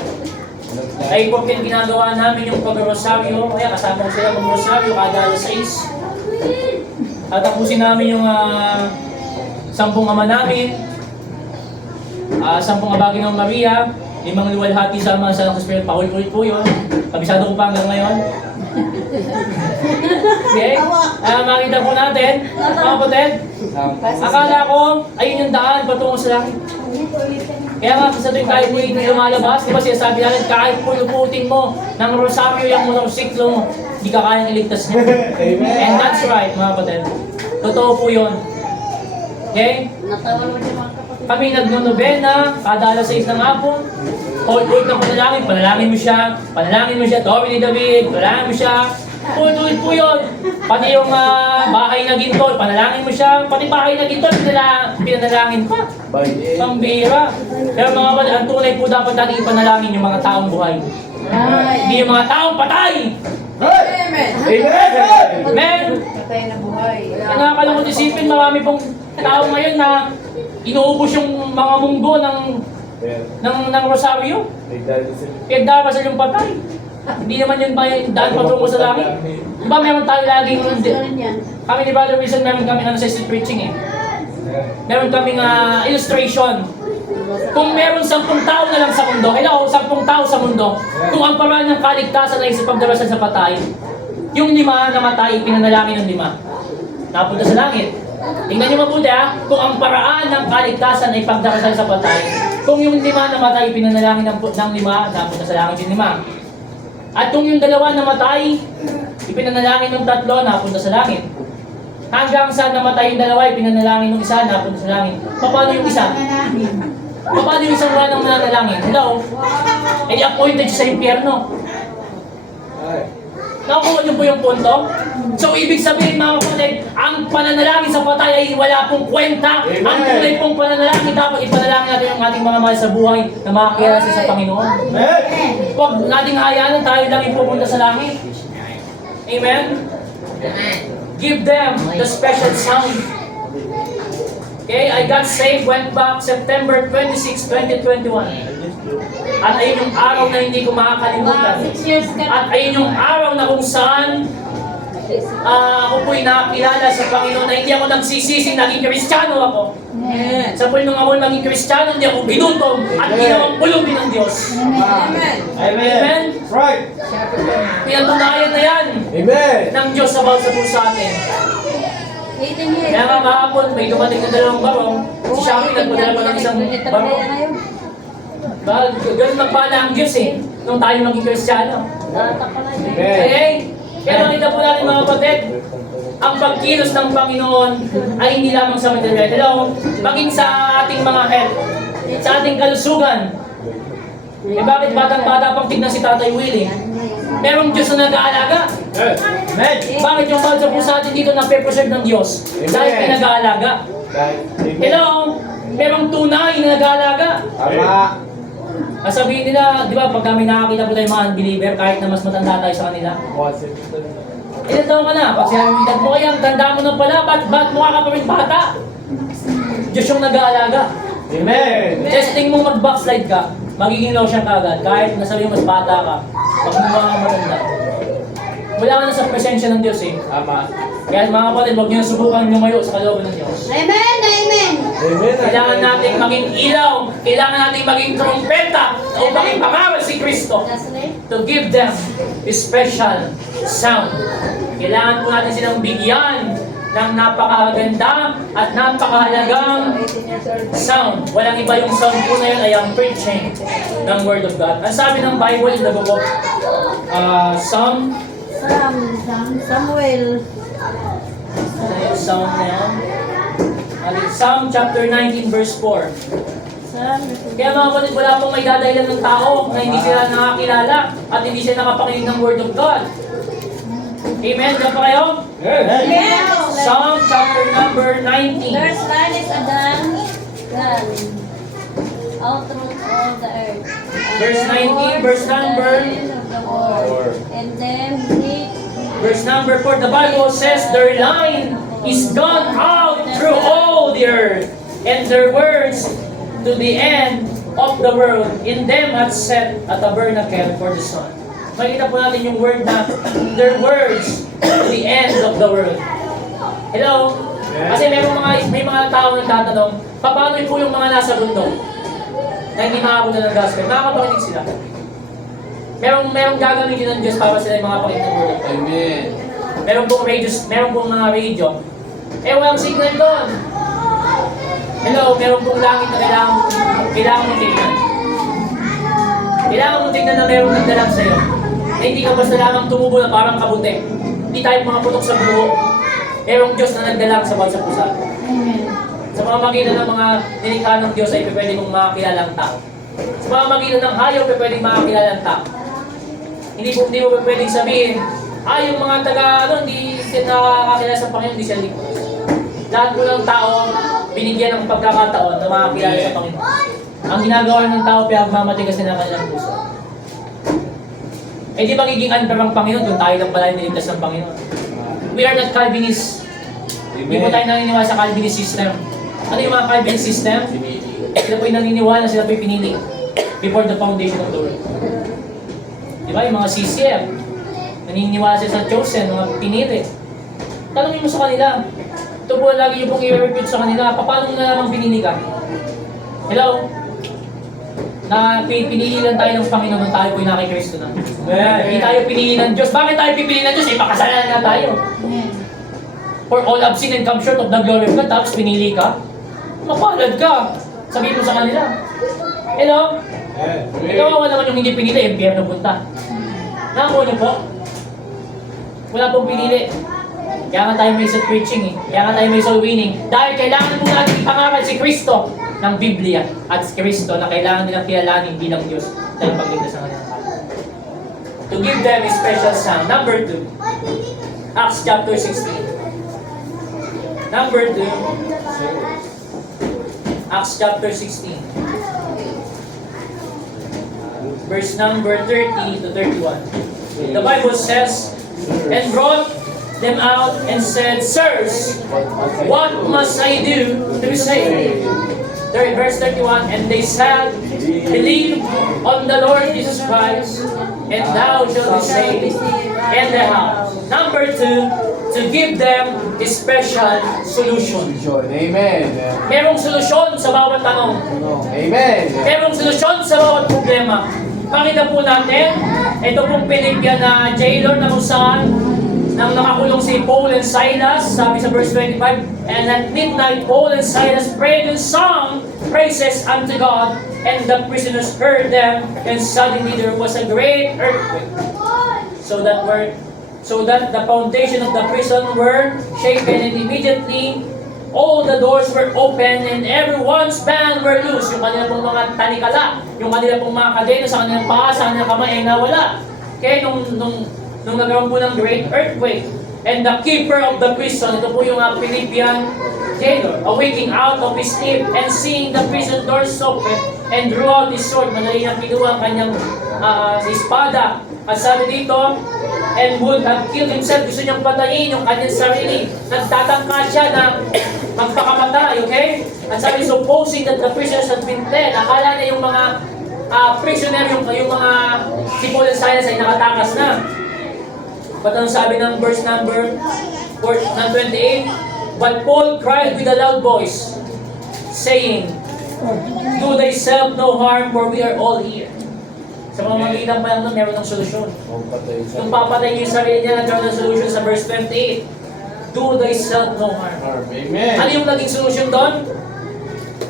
ay porket ginagawa namin yung pag-rosaryo, kaya kasama ko sila mag-rosaryo kada alas 6. At tapusin namin yung 10 ama namin, 10 abagin ng Maria, 5 luwalhati sa mga Santo Espiritu, paulit-ulit po yun. Kabisado ko pa hanggang ngayon. Okay? Makita po natin, mga kapatid, akala ko, ayun yung daan patungo sa langit. Kaya nga, sa tuwing tayo po yung lumalabas, di ba sinasabi natin, kahit po luputin mo ng rosaryo yung motorsiklo mo, hindi ka kayang iligtas niya. And that's right, mga kapatid. Totoo po yun. Okay? Kami nagno-novena, kada alas 6 ng hapon, ulit ng panalangin mo siya, Toby ni David, panalangin mo siya, ulit po yun. Pati yung bahay na gintol, panalangin mo siya, pati bahay na gintol, pinanalangin pa. Pambira. Pero mga kapatid, ang tunay po dapat natin ipanalangin yung mga taong buhay. Hindi yung mga taong patay. Amen. Amen. Patay na buhay. Nakakalungkot isipin, marami pong tao ngayon na inuubos yung mga munggo ng rosaryo. Pinagdarasal yung patay. Hindi naman yun ba yung daan patungo sa langit? Di ba meron tayo laging, kami ni Brother Wilson, meron kami sa street preaching eh. Meron kaming illustration. Kung meron 10 tao na lang sa mundo, 10 tao sa mundo, kung ang paraan ng kaligtasan ay sa pagdarasal sa patay, yung 5 namatay, pinanalangin ng 5. Napunta sa langit. Tingnan niyo mabuti kung ang paraan ng kaligtasan ay pagdarasal sa patay, kung yung 5 namatay, pinanalangin ng 5, napunta sa langit yung 5. At kung yung 2 namatay, ipinanalangin ng 3, napunta sa langit. Hanggang sa namatay yung 2, ipinanalangin ng 1, napunta sa langit. Paano yung 1? Paano yung isang wala ng mananalangin? Hello? Eh, appointed siya sa impyerno. Nakukuha niyo po yung punto? So, ibig sabihin mga kapatid, ang pananalangin sa patay ay wala pong kwenta. Amen. Ang tunay pong pananalangin, dapat ipanalangin natin ang ating mga mahal sa buhay na makakilala sa Panginoon. Amen. Huwag nating hayaan na tayo lang ipupunta sa langit. Amen? Give them the special sound. Okay, I got saved, went back September 26, 2021. At ayun yung araw na hindi ko makakalimutan. 6 years ka. At ayun yung araw na kung saan ako po'y nakakilala sa Panginoon na hindi ako nagsisisi, naging Kristiyano ako. Amen. Sa po'y nung ako naging Kristiyano, hindi ako ginutong at ginawang pulubi ng Diyos. Amen. Amen? Right. Pinatunayan na yan Amen. ng Diyos sa bawat sa puso atin. 18 years. Kaya nga kahapon, may dumating na dalawang barong. Si Shami nagpadala pa ng isang barong. Ganun magpala ang Diyos eh, nung tayo maging Kristiyano. Amen. Okay? Kaya makita po natin mga kapatid, ang pagkilos ng Panginoon ay hindi lamang sa material. Hello? Maging sa ating mga health, sa ating kalusugan. Eh bakit batang-bata pang tignan si Tatay Willie? Merong Diyos na nag-aalaga. Amen. Bakit yung mahal sa puso natin dito na-preserve ng Diyos? Dahil Amen. pinag-aalaga. Hello? Merong tunay na nag-aalaga. Tama. Sabihin nila, di ba, pag kami nakakita po tayo mga unbeliever, kahit na mas matanda tayo sa kanila, ilan taon ka na? Pag sinabi mo, "Dad mo kaya, tanda mo na pala, ba't mukha ka pa rin bata?" Diyos yung nag-aalaga. Amen. Testing mo mag-backslide ka, magiging lotion ka agad, kahit nasabi mo mas bata ka, pag mukha ka matanda. Wala ka na sa presensya ng Diyos eh. Tama. Kaya mga kapatid, huwag niyo subukan lumayo sa kalooban ng Diyos. Amen. Amen. Amen. Kailangan nating maging ilaw, kailangan nating maging trompeta upang ipangaral si Kristo. To give them a special sound. Kailangan po natin silang bigyan ng napakaganda at napakahalagang sound. Walang iba yung sound po na yun ay ang preaching ng Word of God. Ang sabi ng Bible in the book of Samuel. ano yung sound na yan? Psalm chapter 19 verse 4. Kaya mga kapatid, wala pong may dadahilan ng tao na hindi sila nakakilala at hindi sila nakapakinig ng Word of God. Amen? Diyan pa kayo? Amen. Yes. Psalm chapter number 19. Verse 9 is Adam, God, out through all the earth. Verse 19, verse number. Of the world. And then he Verse number 4, the Bible says, their line is gone out through all the earth, and their words to the end of the world. In them hath set a tabernacle for the sun. Makikita po natin yung word na their words to the end of the world. Hello? Kasi may mga tao nagtatanong, paano po yung mga nasa bundok na hindi makapunta ng gospel? Makakapakinig sila. Merong gagamitin ng Diyos para sila yung mga pakinig ng word. Amen. Meron pong mga radio. Walang signal doon. Hello, meron pong langit na kailangan mong tignan. Kailangan mong tignan na merong nagdalang sa'yo. Na hindi ka basta lamang tumubo na parang kabuti. Hindi tayo mga putok sa buho. Merong Diyos na nagdalang sa bawat sa pusa. Sa mga magitan ng mga nilikha ng Diyos ay pwede mong makakilala ang tao. Sa mga magitan ng hayop ay pwede makakilala ang tao. Hindi mo pwedeng sabihin, yung mga hindi sila nakakakilala sa Panginoon, hindi sila ligtas. Lahat po ng tao binigyan ng pagkakataon na makakilala sa Panginoon. Ang ginagawa ng tao, pinagmamatigas nila ng kanilang puso. Di magiging unfair ang Panginoon kung tayo lang pala yung niligtas ng Panginoon. We are not Calvinists. Hindi po tayo naniniwala sa Calvinist system. Ano yung mga Calvinist system? Sila po yung naniniwala, sila po yung pinili before the foundation of the world. Diba? Yung mga CCM, naniniwala sila sa chosen, mga pinili. Tanongin mo sa kanila. Ito po lagi yung pong i-repute sa kanila. Paano na namang pinili ka? Hello? Na pinili lang tayo ng Panginoon, tayo po yung nakay Kristo na. Hindi tayo pinili ng Diyos. Bakit tayo pipili ng Diyos? Pakasalanan nga tayo. For all have sinned and come short of the glory of God, tapos pinili ka? Mapalad ka. Sabihin mo sa kanila. Hello? Ikaw naman yung hindi pinili, impyerno punta. Nakakuha niyo po? Wala pong pinili. Kaya nga tayo may soul preaching eh. Kaya nga tayo may soul winning. Dahil kailangan po natin ipangaral si Kristo ng Biblia at si Kristo na kailangan nilang kilalanin bilang Diyos dahil pagligtas ng kanilang tao. to give them a special sign. Number 2, Acts chapter 16. Number 2, Acts chapter 16. Verse number 30 to 31. The Bible says, and brought them out and said, Sirs, what must I do to be saved? Verse 31, and they said, believe on the Lord Jesus Christ, and thou shalt be saved in the house. Number 2, to give them a special solution. Amen. Merong solusyon sa bawat tanong. Amen. Merong solusyon sa bawat problema. Pakita po natin, ito pong Philippian na jailer na kung saan nang nakakulong si Paul and Silas, sabi sa verse 25, and at midnight Paul and Silas prayed and sung praises unto God, and the prisoners heard them, and suddenly there was a great earthquake, so that the foundation of the prison were shaken, and immediately all the doors were open, and everyone's band were loose. Yung kanila pong mga tanikala, yung kanila pong mga kadena sa kanilang paa, sa kanilang kamay ay nawala. Okay, nung nagkaroon po ng great earthquake. And the keeper of the prison, ito po yung Philippian jailer, awaking out of his sleep and seeing the prison doors open, and drew out his sword. Madali na kinuha ang kanyang espada. At sabi dito, and would have killed himself. Gusto niyang patayin yung kanyang sarili. Nagtatangka siya na magpakamatay, okay? At sabi, supposing that the prisoners had been dead. Akala niya yung mga prisoner, yung mga si Paul and Silas ay nakatakas na. But ang sabi ng verse number 28, but Paul cried with a loud voice, saying, do thyself no harm, for we are all here. Sa mga magitan pa lang doon, meron ng solusyon. Yung papatay niya yung sarili niya, nagkaroon ng solusyon sa verse 28. Do thyself no harm. Amen. Ano yung naging solusyon doon?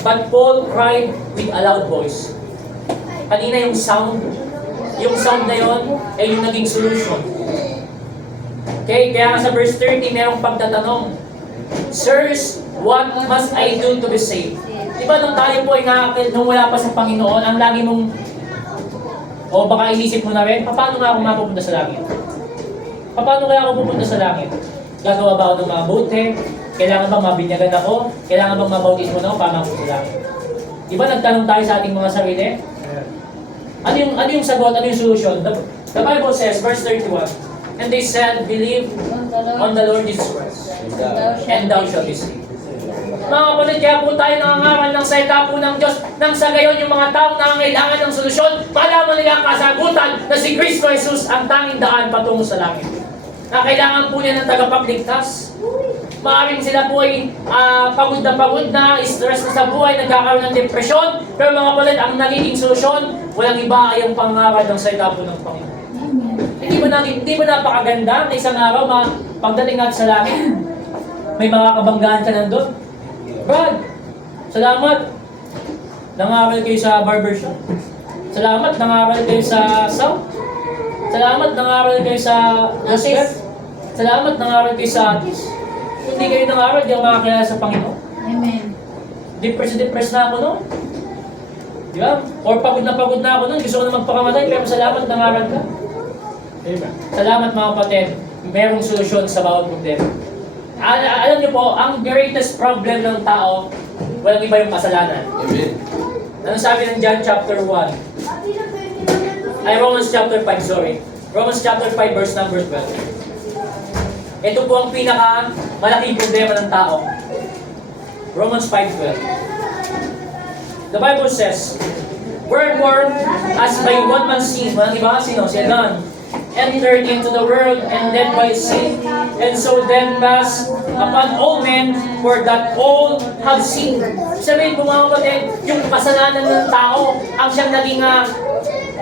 But Paul cried with a loud voice. Kanina yung sound na yon ay yung naging solution. Okay, kaya nga sa verse 30, merong pagtatanong, Sirs, what must I do to be saved? Diba nung tayo po ay nung wala pa sa Panginoon, ang lagi mong, o baka inisip mo na rin, paano nga ako mapupunta sa langit? Paano kaya ako pupunta sa langit? Gagawa ba ako ng mabuti? Kailangan bang mabinyagan ako? Kailangan bang mabautismo na ako para mapunta sa langit? Diba nagtanong tayo sa ating mga sarili? Ano yung sagot? Ano yung solution? The Bible says, verse 31, and they said, believe on the Lord Jesus Christ, and thou shalt be saved. Mga kapatid, kaya po tayo nangangaral ng salita po ng Diyos nang sa gayon yung mga taong nangangailangan ng solusyon, malaman nila ang kasagutan na si Kristo Jesus ang tanging daan patungo sa langit. Na kailangan po niya ng tagapagligtas. Maaaring sila po ay pagod na, stress na sa buhay, nagkakaroon ng depresyon, pero mga kapatid, ang nagiging solusyon, walang iba ay ang pangaral ng salita po ng Panginoon. Hindi ba napakaganda na isang araw, pagdating natin sa langit, may mga kabanggaan ka nandun? Brad, salamat. Nangaral kayo sa barbershop. Salamat, nangaral kayo sa sound. Salamat, nangaral kayo sa gospel. Salamat, nangaral kayo sa artist. Kung hindi kayo nangaral, di ako makakilala sa Panginoon. Amen. Depressed na ako noon. Di ba? Or pagod na ako noon. Gusto ko na magpakamatay, pero salamat, nangaral ka. Amen. Salamat mga kapatid. Merong solusyon sa bawat problema. Alam niyo po, ang greatest problem ng tao, walang iba yung kasalanan. Amen. Ano sabi ng John chapter 1? Romans chapter 5, sorry. Romans chapter 5 verse number 12. Ito po ang pinaka malaking problema ng tao. Romans 5:12. The Bible says, wherefore, as by one man's sin, walang iba, sino? Si Adam, entered into the world, and dead by sin, and so then passed upon all men, for that all have sinned. Sabihin po mga kapatid, yung kasalanan ng tao, ang siyang naging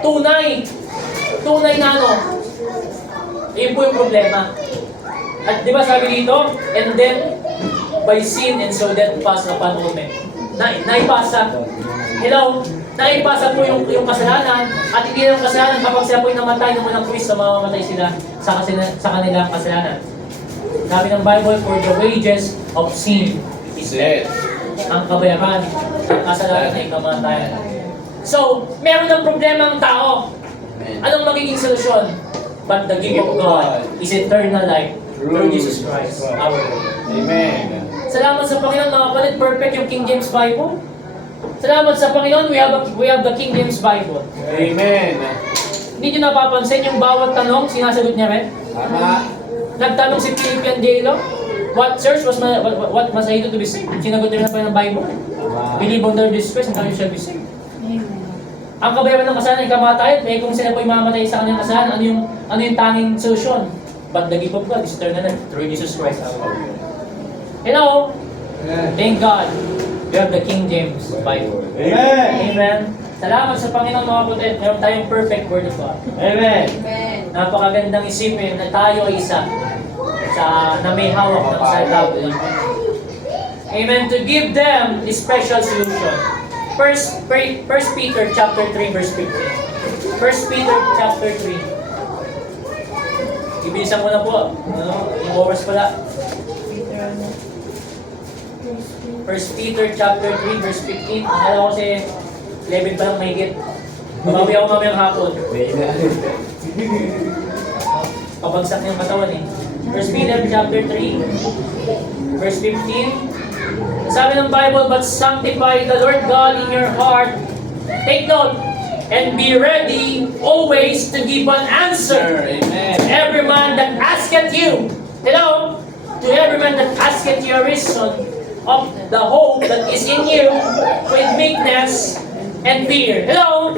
tunay na ano, yun po yung problema. At di ba sabi dito, and then by sin, and so death passed upon all men. Naipasa po yung kasalanan, at hindi lang kasalanan kapag sila po yung namatay ng unang Kristo, mamamatay sila sa kanilang kasalanan. Sabi ng Bible, for the wages of sin is death. Ang kabayaran ng kasalanan ay kamatayan. So, meron ng problema ang tao. Anong magiging solusyon? but the gift of God is eternal life through Jesus Christ, our Lord. Amen. Salamat sa Panginoon, mga kapatid, perfect yung King James Bible. Salamat sa Panginoon, we have the King James Bible. Amen. Hindi nyo napapansin yung bawat tanong, sinasagot niya rin? Tama. Nagtanong si Philippian Jailer, what must I do to be saved? Sinagot niya pa ng Bible. Tama. Believe on the Lord Jesus Christ and thou shalt be saved. Ang kabayaran ng kasalanan ay kamatayan, eh kung sila po mamatay sa kanyang kasalanan, ano yung tanging solusyon? But the gift of God is eternal life through Jesus Christ our Lord. Hello? Thank God. We have the King James Bible. Amen. Amen. Salamat sa Panginoon mga kapatid. Meron tayong perfect Word of God. Amen. Amen. Napakagandang isipin na tayo ay isa na may hawak ng salita. Amen. To give them a special solution. First Peter chapter 3 verse 15. First Peter chapter 3. Ibilisan ko na po. Yung oras pala. First Peter chapter 3 verse 15. Akala ko kasi 11 pa lang mahigit. Mabawi ako mamayang hapon. Pabagsak niyang katawan eh. First Peter chapter 3 verse 15. Sabi ng Bible, but sanctify the Lord God in your heart. Take note, and be ready always to give an answer. Amen. To every man that asketh you. Hello? To every man that asketh you a reason of the hope that is in you with meekness and fear. Hello?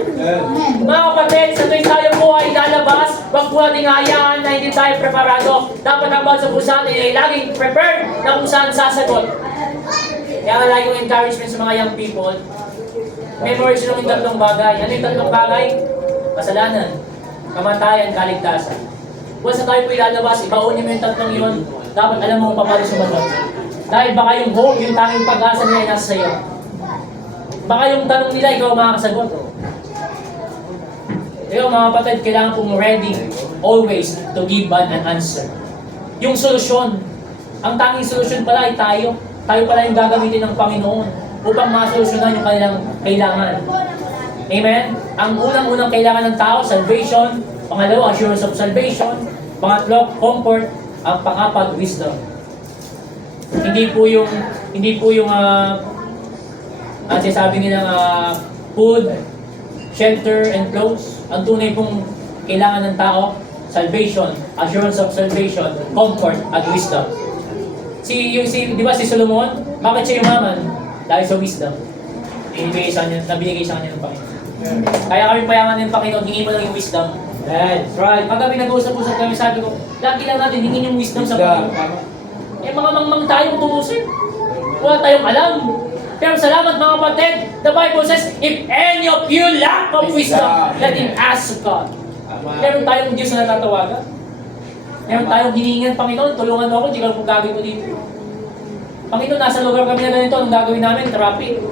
Mga kapatid, sa tuwing tayo po ay lalabas, wag po natin hayaan na hindi tayo preparado. Dapat ang bawat sa puso natin ay laging prepared na kung saan sasagot. Kaya nga lagi kong encouragement sa mga young people, memorize nyo yung tatlong bagay. Ano yung tatlong bagay? Kasalanan, kamatayan, kaligtasan. Once na tayo po ilalabas, ibaunin mo yung tatlong yun, dapat alam mo kung paano sumagot. Dahil baka yung hope, yung tanging pag-asa nila ay nasa sa'yo. Baka yung tanong nila, ikaw ang makakasagot. Ikaw mga kapatid, kailangan pong ready always to give an answer. Yung solusyon, ang tanging solusyon pala ay tayo. Tayo pala yung gagamitin ng Panginoon upang masolusyonan yung kanilang kailangan. Amen? Ang unang-unang kailangan ng tao, salvation. Pangalawa, assurance of salvation. Pangatlo, comfort. Ang pangapat, wisdom. Hindi po yung sinasabi nilang food, shelter, and clothes. Ang tunay pong kailangan ng tao, salvation, assurance of salvation, comfort, at wisdom. Di ba si Solomon, bakit siya yumaman? Dahil sa wisdom. Nabinigay sa kanya ng Panginoon. Kaya kami payangan ng Panginoon, hingin mo lang yung wisdom. That's right. Pagka pinag-uusap-usap kami, sabi ko, lagi lang natin hingin yung wisdom sa Panginoon. Eh mga mangmang tayong tumusin. Wala tayong alam. Pero salamat mga kapatid, the Bible says, if any of you lack of wisdom, let him ask of God. Meron tayong Diyos na natatawagan. Meron tayong hiningan, Panginoon, tulungan mo ako, hindi ka lang gagawin ko dito. Panginoon, nasa lugar kami na ganito, anong gagawin namin? Traffic.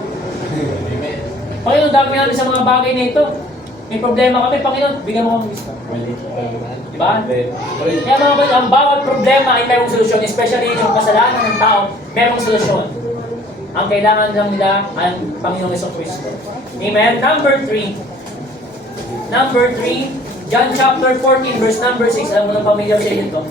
Panginoon, gagawin namin sa mga bagay na ito. May problema kami, Panginoon, bigyan mo kami wisdom. Diba? Kaya mga kapatid, ang bawat problema ay mayroong solusyon, especially yung kasalanan ng tao, mayroong solusyon. Ang kailangan lang nila ang Panginoong Jesucristo. Amen? Number 3, John chapter 14 verse number 6. Alam mo nang pamilyar sa inyo ito.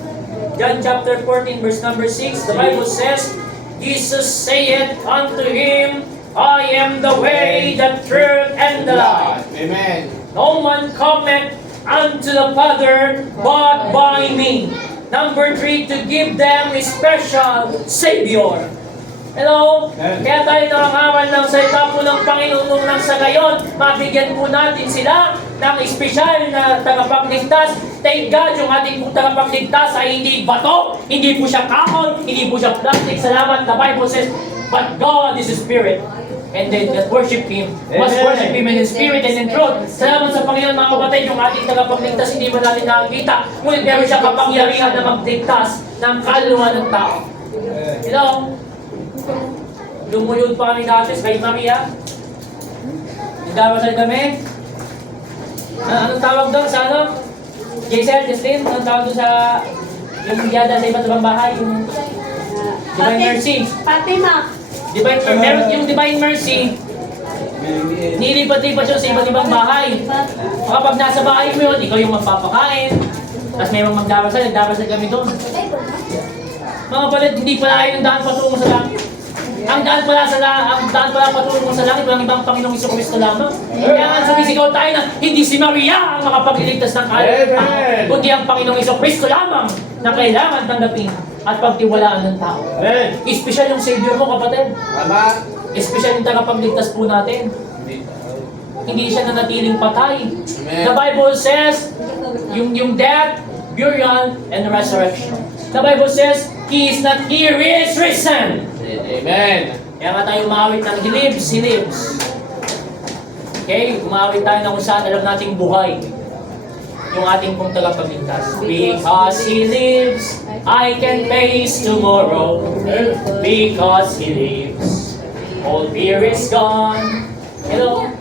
John chapter 14 verse number 6. The Bible says, Jesus saith unto him, I am the way, the truth, and the life. Amen. No man cometh unto the Father but by me. Number 3, to give them a special Savior. Hello? Kaya tayo nangangaral ng salita po ng Panginoon nang sa gayon, mabigyan po natin sila ng espesyal na tagapagligtas. Thank God, yung ating pong tagapagligtas ay hindi bato, hindi po siya kahoy, hindi po siya plastic. Salamat, the Bible says, but God is a spirit. And they that worship Him must worship Him in spirit and in truth. Salamat sa Panginoon mga kapatid, yung ating tagapagligtas hindi mo natin nakikita. Ngunit meron siya kapangyarihan na magligtas ng kaluluwa ng tao. Hello? Lumuyod pa kami dati kay Maria. Nagdarasal kami. Anong tawag doon sa ano? Justin, anong tawag doon sa yung yada sa iba't ibang bahay? Yung Divine Mercy. Fatima. Meron yung Divine Mercy. Nilipat-lipat yun sa iba't ibang bahay. Kapag nasa bahay mo yun, ikaw yung magpapakain. Tapos may mga magdarasal, nagdarasal kami doon. Mga kapatid, hindi pala kayo yung daan patungo sa langit. Ang daan pala patungo sa langit, walang ibang Panginoong Jesucristo lamang. Kaya nga sumisigaw tayo na hindi si Maria ang makapagliligtas ng kaluluwa, Amen. kundi ang Panginoong Jesucristo lamang na kailangan tanggapin at pagtiwalaan ng tao. Amen. Espesyal yung Savior mo, kapatid. Tama. Espesyal yung tagapagligtas po natin. Hindi siya nanatiling patay. Amen. The Bible says, yung death, burial, and resurrection. The Bible says, He is not here, He is risen. Amen. Kaya nga tayo umawit ng He lives, He lives. Okay? Umawit tayo na kung saan alam nating buhay. Yung ating pong tagapagligtas. Because He lives, I can face tomorrow. Because He lives, all fear is gone. Hello?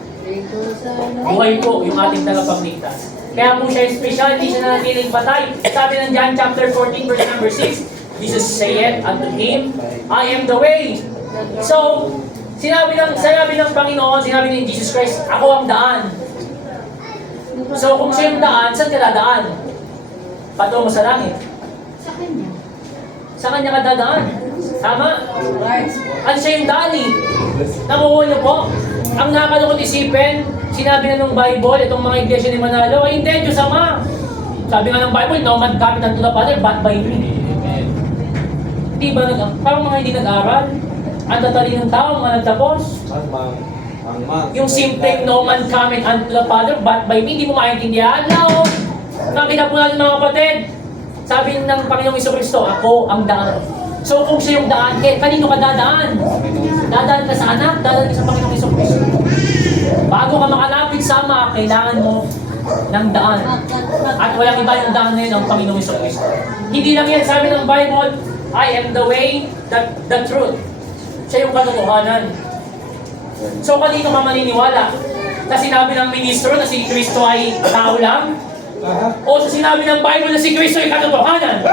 Buhay po yung ating tagapagligtas. Kaya po siya special, hindi siya nanatiling patay. Sabi ng John chapter 14 verse number 6, Jesus said unto him, I am the way. So, sinabi ng Panginoon, sinabi ni Jesus Christ, ako ang daan. So, kung siya yung daan, saan ka dadaan? Patungo sa langit. Sa kanya. Sa kanya ka dadaan. Tama? Right. Ano siya yung daan eh? Nakuha niyo po? Ang nakakalungkot isipin, sinabi na ng Bible, itong mga iglesia ni Manalo, ay hindi, Diyos Ama. Sabi nga ng Bible, no man cometh unto the Father, but by me. Amen. Di ba, parang mga hindi nag-aral? Ang tatali ng tao, mga nagtapos. Yung simpleng no man cometh unto the Father, but by me, hindi mo maintindihan. No! Nakita po natin mga kapatid, sabi ng Panginoong Jesucristo, ako ang daan. So kung siya yung daan, kanino ka dadaan? Dadaan ka sa anak, dadaan ka sa Panginoong Jesucristo. Bago ka makalapit sa Ama, kailangan mo ng daan. At walang iba yung daan na yun ang Panginoong Jesucristo. Hindi lang yan, sabi ng Bible, I am the way, the truth. Siya yung katotohanan. So kanino ka maniniwala? Sa sinabi ng ministro na si Kristo ay tao lang? O sa sinabi ng Bible na si Kristo ay katotohanan?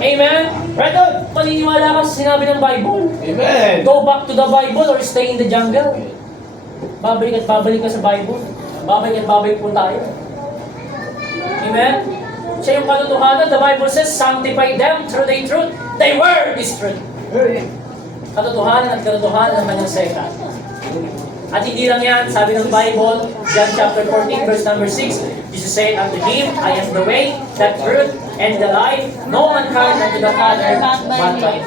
Amen? Right on! Maniniwala ka sa sinabi ng Bible. Amen. Go back to the Bible or stay in the jungle. Babalik at babalik ka sa Bible. Babalik at babalik po tayo. Amen? Siya yung katotohanan. The Bible says, sanctify them through the truth. Thy word is truth. Katotohanan at katotohanan ang kanyang salita. At hindi lang yan, sabi ng Bible, John chapter 14, verse number 6, Jesus said unto him, I am the way, the truth, and the life. No one cometh unto the Father, but by me.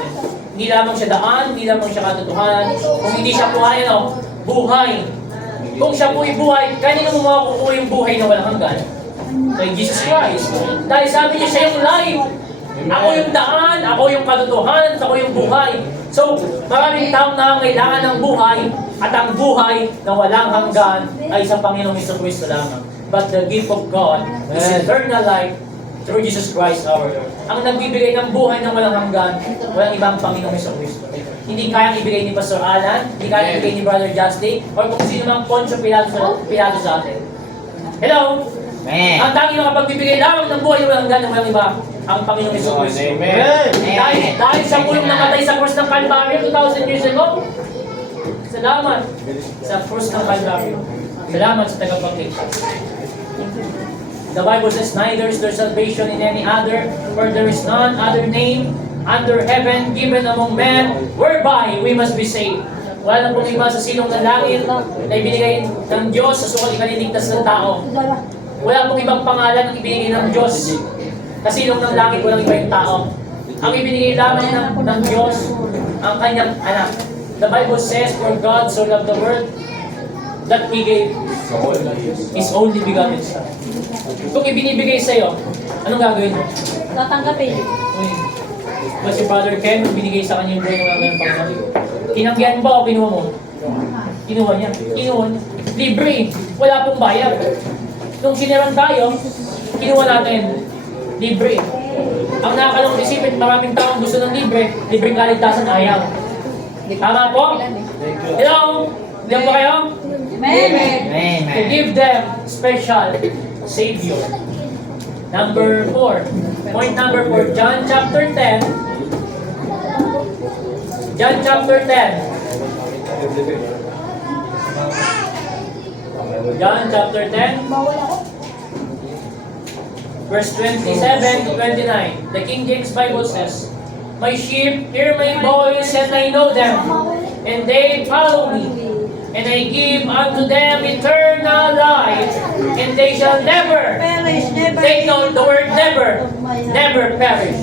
Hindi lamang siya daan, hindi lamang siya katotohanan. Kung hindi siya po ay buhay. Kung siya po ay buhay, kanino mo makukuha yung buhay na walang hanggan? Kay Jesus Christ. Dahil sabi niya, siya yung life. Ako yung daan, ako yung katotohanan, ako yung buhay. So, maraming taong nangangailangan ng buhay, at ang buhay na walang hanggan ay sa Panginoong Jesucristo lamang. But the gift of God is eternal life through Jesus Christ our Lord. Ang nagbibigay ng buhay na walang hanggan, walang ibang Panginoong Jesucristo. Hindi kayang ibigay ni Pastor Alan, hindi kayang ibigay ni Brother Justin, or kung sino mang Poncio Pilato sa atin. Hello? Ang tanging makapagbibigay lamang ng buhay na walang hanggan ng walang iba, ang Panginoong Jesucristo. Amen. Dahil sa pulong namatay sa krus ng Calvary 2,000 years ago, salamat sa krus ng Calvary. Salamat sa tagapagligtas. The Bible says, neither is there salvation in any other, for there is none other name under heaven given among men whereby we must be saved. Wala na pong iba sa silong ng langit na ibinigay ng Diyos sa sukat ikaliligtas ng tao. Wala pong ibang pangalan na ibinigay ng Diyos sa silong ng langit, walang iba yung tao. Ang ibinigay lamang ng Diyos, ang kanyang anak. The Bible says, for God so loved the world that He gave His only begotten Son. Kung ibinibigay sa'yo, anong gagawin mo? Tatanggapin. But si Brother Ken, binigay sa kanya yung buhay na wala ng Panginoon. Kinanggihan ba o kinuha mo? Kinuha niya. Kinuha niya. Libre. Wala pong bayad. Nung siniran tayo, kinuha natin. Libre. Ang nakakalungkot isipin, maraming taong gusto ng libre, libreng kaligtasan ayaw. Tama po? Hello? Diyan ba kayo? Amen. To give them special Savior. Number 4. Point number 4. John chapter 10. John chapter 10. John chapter 10. verse 27 to 29. The King James Bible says, "My sheep hear my voice, and I know them, and they follow me. And I give unto them eternal life, and they shall never," Perish, never. take note the word never, never perish.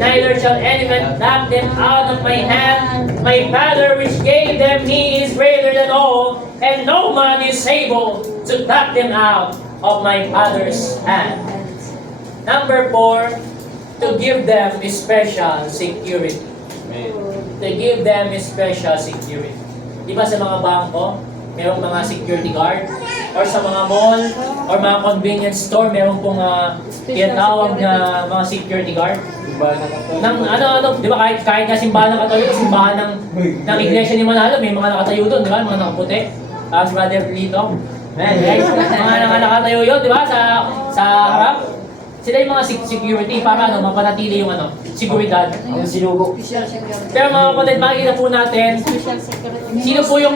"Neither shall any man pluck them out of my hand. My Father which gave them, He is greater than all, and no man is able to pluck them out of my Father's hand." Number 4, to give them special security. To give them special security. Di ba sa mga bangko, merong mga security guard? Or sa mga mall, or mga convenience store, meron pong tinatawag na mga security guard? Nang di ba kahit nga simbahan ng Katoliko, simbahan ng iglesia ni Manalo, may mga nakatayo doon, di ba? Mga nakaputi. Tapos Brother Lito. Right? Mga nakatayo yun, di ba? Sa harap. Sila yung mga security para mapanatili yung seguridad. Ang sinugo. Official security. Pero mga kapatid, makikita po natin, Special security. sino po yung,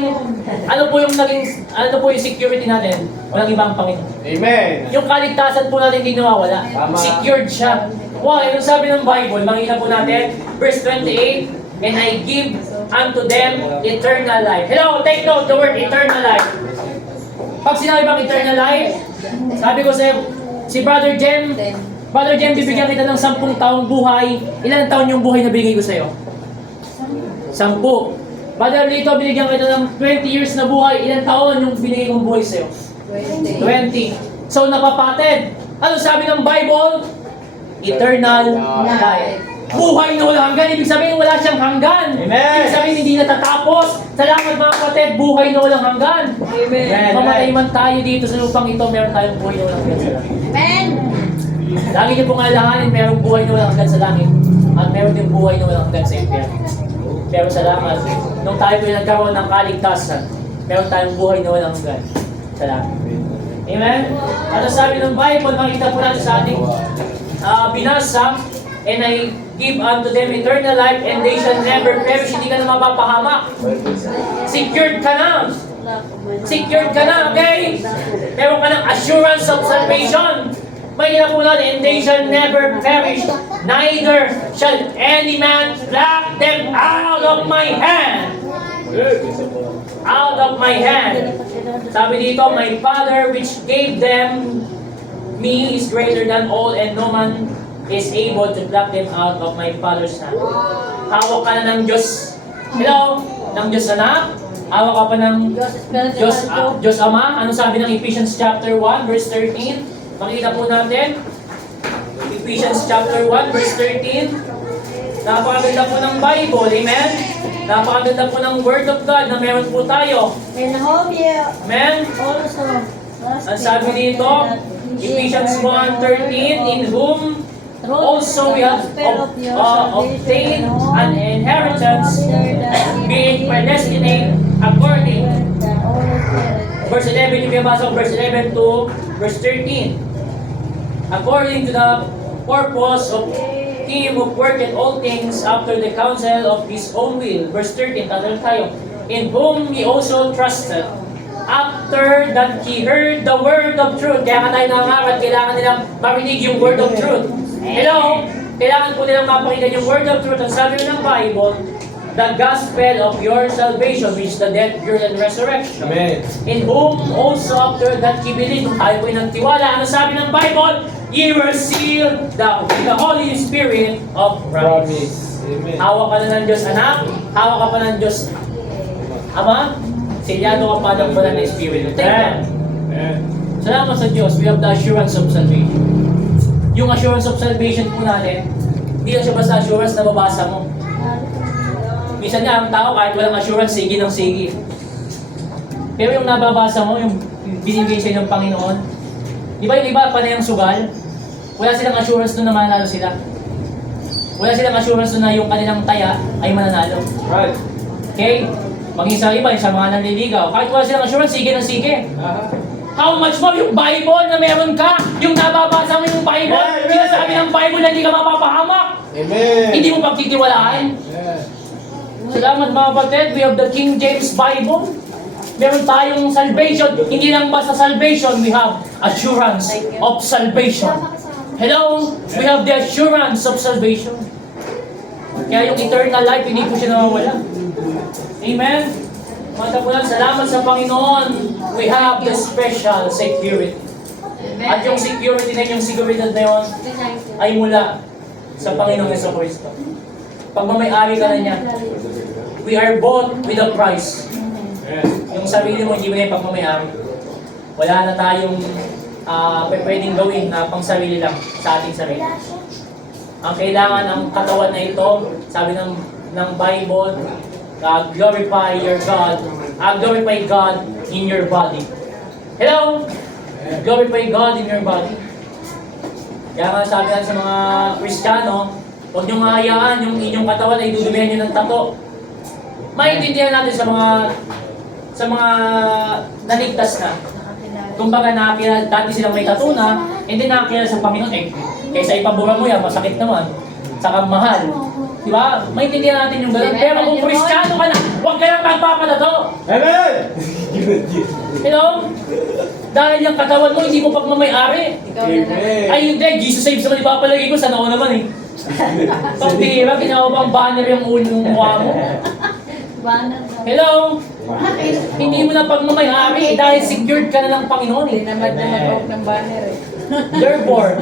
ano po yung security natin? Walang ibang Panginoon. Amen. Yung kaligtasan po natin hindi nawawala. Tama. Secured siya. Wow, yung sabi ng Bible, makikita po natin, verse 28, "And I give unto them eternal life." Hello, take note the word eternal life. Pag sinabi bang eternal life, sabi ko sa'yo, si Brother Jem, bibigyan kita ng 10 taong buhay. Ilan taon yung buhay na bigay ko sa'yo? 10. Brother Lito, binigyan kita ng 20 years na buhay. Ilan taon yung binigay kong buhay sa'yo? 20. So napapatid. Ano sabi ng Bible? Eternal life. Buhay na walang hanggan. Ibig sabihin wala siyang hanggan. Amen. Ibig sabihin hindi natatapos. Salamat mga kapatid, buhay na walang hanggan. Amen. Mamatay man tayo dito sa lupang ito, meron tayong buhay na walang hanggan sa langit. Amen. Lagi niyo pong alalahanin, merong buhay na walang hanggan sa langit. At meron din buhay na walang hanggan sa impyerno. Pero salamat, nung tayo po nagkaroon ng kaligtasan, meron tayong buhay na walang hanggan sa langit. Amen? Ano sabi ng Bible, makita po natin sa ating binasa, "And I give unto them eternal life, and they shall never perish." Hindi ka na mapapahamak. Secured ka na. Secured ka na, okay? Meron ka ng assurance of salvation. May po natin, "And they shall never perish, neither shall any man pluck them out of my hand." Out of my hand. Sabi dito, "My Father which gave them me is greater than all, and no man is able to pluck them out of my Father's hand." Hawak ka na ng Diyos. Hello? Ng Diyos anak? Hawak ka pa ng Diyos Ama? Ano sabi ng Ephesians chapter 1, verse 13? Makikita po natin. Ephesians chapter 1, verse 13. Napakaganda po ng Bible. Amen? Napakaganda po ng Word of God na meron po tayo. And whom ye Amen? also Ang sabi dito, Ephesians 1:13, "In whom also we have obtained an inheritance, being predestined according." Verse 11, yung binabasa ko, verse 11 to verse 13. "According to the purpose of Him who worketh all things after the counsel of His own will." Verse 13, tatanong tayo. "In whom ye also trusted, after that ye heard the word of truth." Kaya nga tayo nangangaral, kailangan nilang marinig yung word of truth. Hello? Kailangan po nilang mapakinggan yung word of truth. Ang sabi ng Bible, "The gospel of your salvation, which is the death, burial, and resurrection. Amen. In whom also after that ye believe." Tayo po'y nagtiwala. Ano sabi ng Bible? "Ye were sealed with the Holy Spirit of promise." Promise. Amen. Hawak ka na ng Diyos anak, hawak ka pa ng Diyos Ama, silyado ka pa ng banal na Espiritu. Take that. Amen. Salamat sa Diyos, we have the assurance of salvation. Yung assurance of salvation po natin, hindi lang siya basta assurance na babasa mo. Minsan nga, ang tao kahit walang assurance, sige ng sige. Pero yung nababasa mo, yung binibigay sa'yo ng Panginoon, di ba yung iba panay ang sugal? Wala silang assurance doon na mananalo sila. Wala silang assurance doon na yung kanilang taya ay mananalo. Right. Okay? Maging sa iba, yung sa mga nanliligaw, kahit wala silang assurance, sige ng sige. How much more yung Bible na meron ka? Yung nababasa mo yung Bible, Yeah, yeah. sinasabi ng Bible na hindi ka mapapahamak. Amen. Hindi mo pagtitiwalaan. Yeah. Salamat mga kapatid, we have the King James Bible. Meron tayong salvation. Hindi lang basta salvation, we have assurance of salvation. Hello? We have the assurance of salvation. Kaya yung eternal life, hindi po siya nawawala. Amen? Mga tapunan, salamat sa Panginoon. We have the special security. At yung security na yung seguridad na yun ay mula sa Panginoong Jesucristo. Pagmamayari ka na niya. We are bought with a price. Yung sarili mo, hindi mo na yung pagmamayari. Wala na tayong pwedeng gawin na pang sarili lang sa ating sarili. Ang kailangan ng katawan na ito, sabi ng Bible, glorify your God, glorify God in your body. Hello? Glorify God in your body. Kaya nga sabi natin sa mga Kristiyano, huwag niyong hayaan yung inyong katawan ay dudumihan niyo ng tato. Maintindihan natin sa mga naligtas na. Kumbaga nakakilala, dati silang may tattoo na, hindi nakakilala sa Panginoon eh. Kaysa ipabura mo yan, masakit naman. Saka mahal. Diba? Maintindihan natin yung gano'n. Pero kung Kristiyano ka na, huwag ka lang magpapatato. Amen! Hello? Dahil yung katawan mo, hindi mo pagmamayari. Amen! Ay hindi, Jesus saves naman ipapalagay ko, sana ako naman eh. Pagtira, ginawa bang banner yung mukha mo? Hello? Hindi mo na pagmamayari dahil secured ka na ng Panginoon eh. Tinamad na mag-off ng banner eh. Therefore,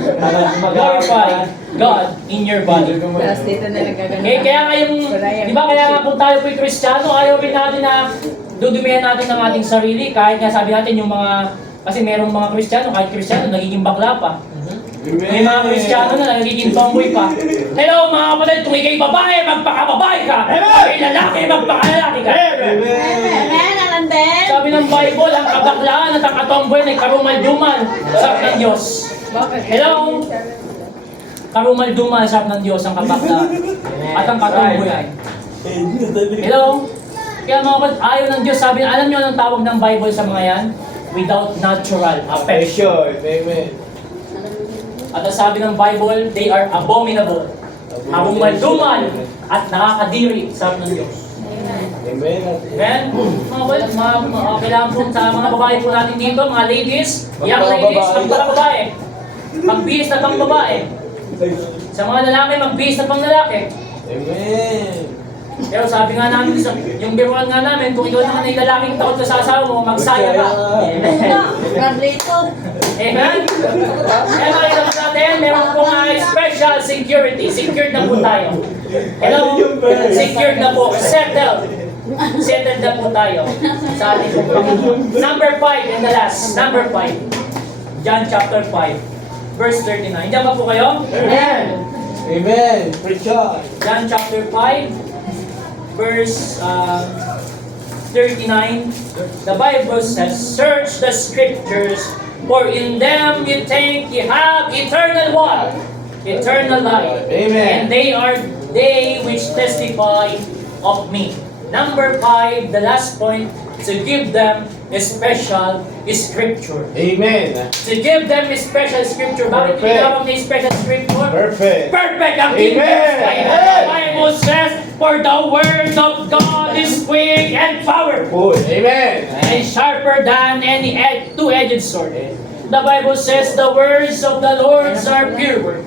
glorify God in your body. Tapos dito na nagagano. Kaya nga yung, di ba kaya nga kung tayo po'y Kristiyano, ayaw rin natin na dudumihan natin ng ating sarili. Kahit nga sabi natin yung mga, kasi merong mga Kristiyano, kahit Kristiyano, nagiging bakla pa. May mga Kristiyano na nagiging tomboy pa. Hello mga kapatid, kung ikay babae, magpakababae ka. Kung ikay lalaki, magpakalalaki ka. Sabi ng Bible, ang kabaklaan at ang katomboy ay karumal-dumal sa ng Diyos. Hello? Karumal-dumal sa ng Diyos ang kabaklaan at ang katomboy ay. Hello? Kaya mga kapatid, ayaw ng Diyos, sabi, alam nyo anong tawag ng Bible sa mga yan? Without natural affection. Amen! At ang sabi ng Bible, they are abominable. Karumal-dumal at nakakadiri sa ng Diyos. Amen! Amen? Kailangan po sa mga babae po natin dito, mga ladies, young ladies, magpala babae. Magbihis na pang babae. Sa mga lalaki, magbihis na pang lalaki. Amen! Pero sabi nga namin, yung biruan nga namin, kung ikaw naman ay lalaking takot sa asawa mo, magsaya ka. Amen? Kaya makita po natin, meron po nga special security. Secured na po tayo. Hello? Secured na po. Settled. Settled na po tayo sa ating Panginoon. Number 5 and the last. Number 5. John chapter 5. Verse 39. Diyan ba po kayo? Amen! Amen! Preach on! John chapter 5. Verse 39, the Bible says, search the scriptures, for in them you think you have eternal what? Eternal life. Amen. And they are they which testify of me. Number 5, the last point, to give them a special scripture. Amen! To give them a special scripture. Bakit Perfect. tinawag na special scripture? Perfect! Perfect ang King Amen. James. The Bible says, for the word of God is quick and powerful, Amen! and sharper than any two-edged sword. The Bible says, the words of the Lord are pure word.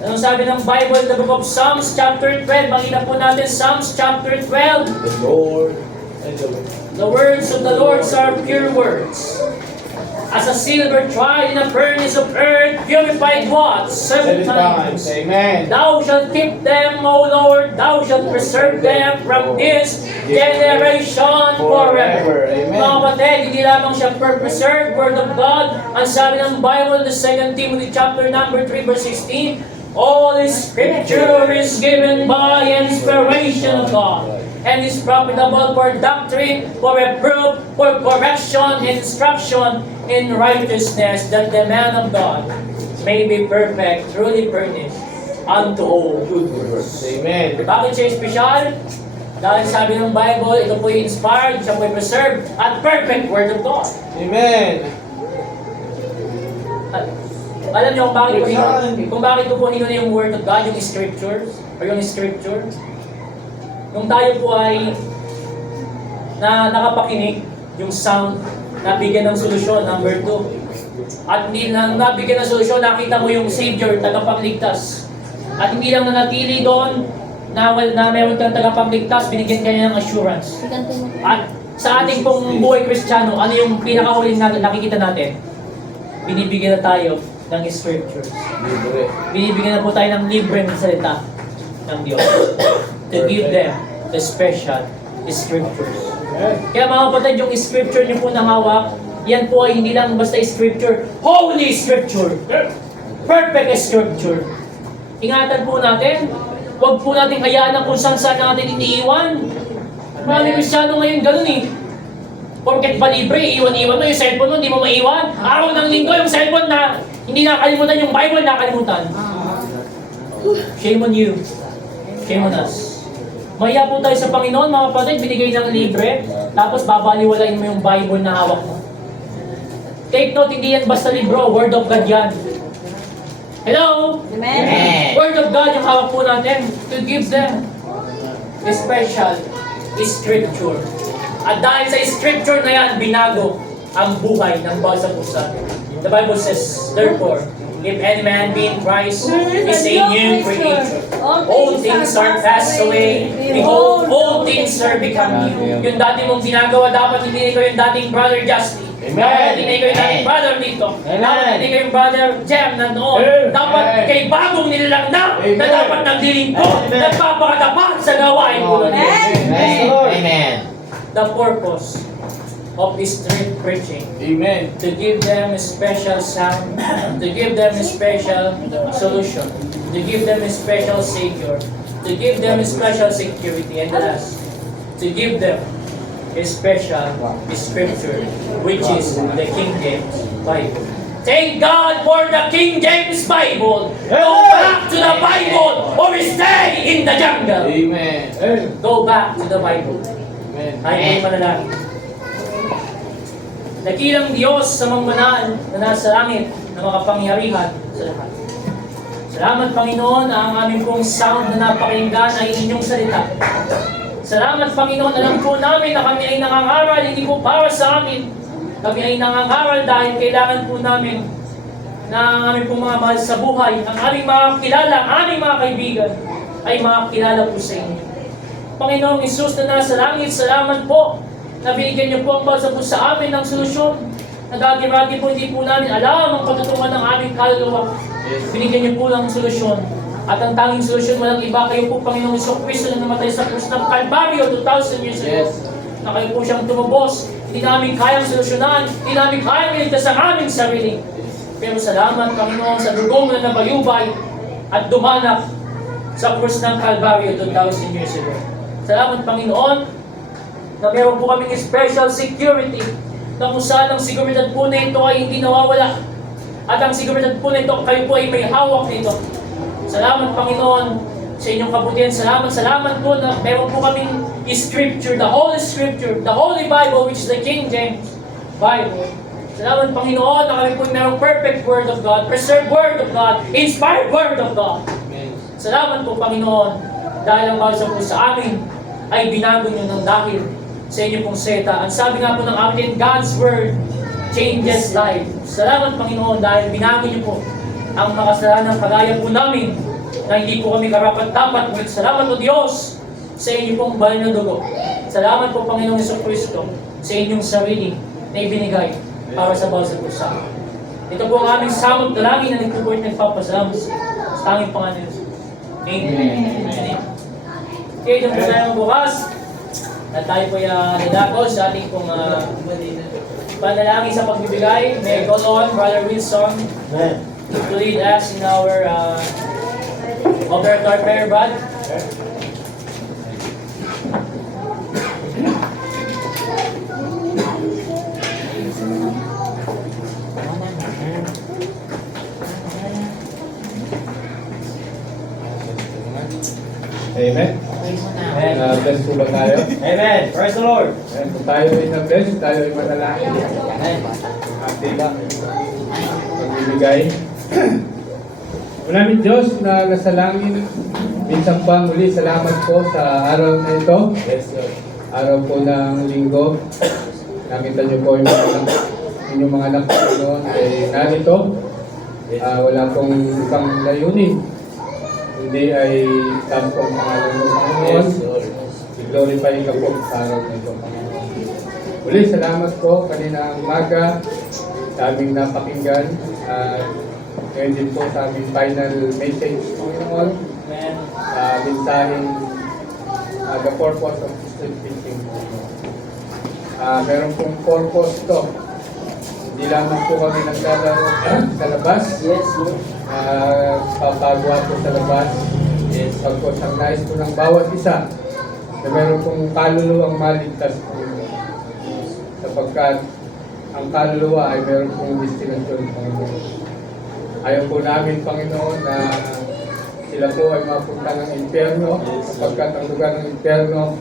Anong sabi ng Bible, the book of Psalms chapter 12? Makita po natin Psalms chapter 12. The Lord and the Lord. The words of the Lord are pure words. As a silver tried in a furnace of earth, purified what? 7 times. Amen! Thou shalt keep them, O Lord, thou shalt preserve them from this generation forever. Amen. Mga kapatid, hindi lamang siya preserve, word of God. Ang sabi ng Bible, the 2 Timothy chapter number 3, verse 16, all scripture is given by inspiration of God, and is profitable for doctrine, for reproof, for correction, instruction in righteousness, that the man of God may be perfect, truly furnished unto all good works. Amen! Bakit siya special? Dahil sabi ng Bible, ito po yung inspired, siya po yung preserved, at perfect word of God. Amen! Alam niyo kung bakit ko po hinuna yung word of God, yung scriptures, or yung scripture? Nung tayo po ay na nakapakinig, yung sound, nabigyan ng solusyon, number 2. At hindi lang nabigyan ng solusyon, nakita mo yung Savior, tagapagligtas. At hindi lang nanatili doon na meron kang tagapagligtas, binigyan ka niya ng assurance. At sa ating pong buhay Kristiyano, ano yung pinakahuling nakikita natin? Binibigyan na tayo ng scriptures. Libre. Binibigyan na po tayo ng libreng salita ng Diyos to give them the special scriptures. Kaya mga kapatid, yung scripture niyo po nang hawak, yan po ay hindi lang basta scripture, holy scripture, perfect scripture. Ingatan po natin, huwag po natin hayaan na kung saan natin iniiwan. Maraming Kristyano ngayon ganun eh. Porket ba libre, iwan-iwan mo yung cellphone mo, hindi mo maiwan. Araw ng linggo yung cellphone na hindi nakalimutan, yung Bible nakalimutan. Shame on you. Shame on us. Maya po tayo sa Panginoon, mga kapatid, binigay ng libre, tapos babaliwalain mo yung Bible na hawak mo. Take note, hindi yan basta libro, Word of God yan. Hello? Amen. Word of God yung hawak po natin to give them a special scripture. At dahil sa scripture na yan, binago ang buhay ng bawat sa pusa. The Bible says, therefore, if any man be in Christ, is a new creature. All things are passed away. Behold, all things are become new. Yung dati mong ginagawa, dapat hindi ko yung dating brother Justin. Dapat hindi ko yung dating brother Nito. Dapat hindi ko yung brother Jem na noon. Dapat kay bagong nilalang na dapat naglilingkod, nagpapakatapat sa gawain ko na Diyos. Amen. The purpose of this street preaching, Amen. to give them a special sound, to give them a special solution, to give them a special savior, to give them a special security, and the last, to give them a special scripture, which is the King James Bible. Thank God for the King James Bible. Go back to the Bible or stay in the jungle. Amen. Go back to the Bible. Amen. Tayo po'y manalangin. Nakilang Diyos sa mangmanaan na nasa langit na makapangyarihan sa lahat. Salamat Panginoon na ang aming pong sound na napakinggan ay inyong salita. Salamat Panginoon, alam po namin na kami ay nangangaral, hindi po para sa amin. Kami ay nangangaral dahil kailangan po namin na ang aming pong mga mahal sa buhay, ang aming mga kilala, ang aming mga kaibigan, ay makakilala po sa inyo. Panginoong Isus na nasa langit, salamat po na binigyan niyo po ang bawat po sa amin ng solusyon. Nagagi-ragi po, hindi po namin alam ang patutungan ng aming kaluluwa. Binigyan niyo po ng solusyon. At ang tanging solusyon walang iba, kayo po Panginoong Jesucristo na namatay sa krus ng Calvario 2,000 years ago. Na kayo po siyang tumubos. Hindi namin kayang solusyonan, hindi namin kayang iligtas ang aming sarili. Pero salamat Panginoon sa dugong na nabayubay at dumanak sa krus ng Calvario 2,000 years ago. Salamat Panginoon na meron po kaming special security na kung saan ang seguridad po na ito ay hindi nawawala. At ang seguridad po na ito, kayo po ay may hawak nito. Salamat Panginoon sa inyong kabutihan. Salamat po na meron po kaming scripture, the Holy Bible, which is the King James Bible. Salamat Panginoon na kami po merong perfect Word of God, preserved Word of God, inspired Word of God. Salamat po Panginoon dahil ang bawat po sa amin ay binago nyo ng dahil sa inyo pong seta. Ang sabi nga po ng amin, God's Word changes life. Salamat Panginoon dahil binago nyo po ang makasalanan kagaya po namin na hindi po kami karapat-dapat. Ngunit salamat po Diyos sa inyo pong banal na dugo. Salamat po Panginoong Jesucristo sa inyong sarili na ibinigay para sa bawat po sa amin. Ito po ang aming samot dalangin na nagpupulit nagpapasalamat sa tanging pangalan ng Jesus. Amen. Okay, dyan po tayo bukas. At tayo po nilako sa ating pong panalangin sa pagbibigay. May call on Brother Wilson to lead us in our offertory prayer, Brad. Amen. Bless po ba tayo? Amen. Praise the Lord. Amen. Kung tayo ay na-bless, tayo ay manalangin. Ating pagbibigay. Maraming Diyos na nasa langit, minsan pa muli salamat po sa araw na ito. Yes, Lord. araw po ng linggo. Nakita niyo po yung inyong mga anak noon ay narito. Wala pong ibang layunin. Hindi ay tampo ang pangalan ng Panginoon. I-glorify ka po sa araw na ito, Panginoon. Uli, salamat po kanina umaga sa aming napakinggan. Ngayon din po sa aming final message, Panginoon. Amen. Mensaheng the purpose of Christian teaching. Meron pong purpose to. Hindi lamang po kami naglalaro sa labas. Yes, Lord. Papagawa po sa labas. Yes. Pagkos ang nais po ng bawat isa na meron pong kaluluwang maligtas po. Sapagkat ang kaluluwa ay meron pong destinasyon, Panginoon. Ayaw po namin, Panginoon, na sila po ay mapunta ng impyerno, sapagkat ang lugar ng impyerno,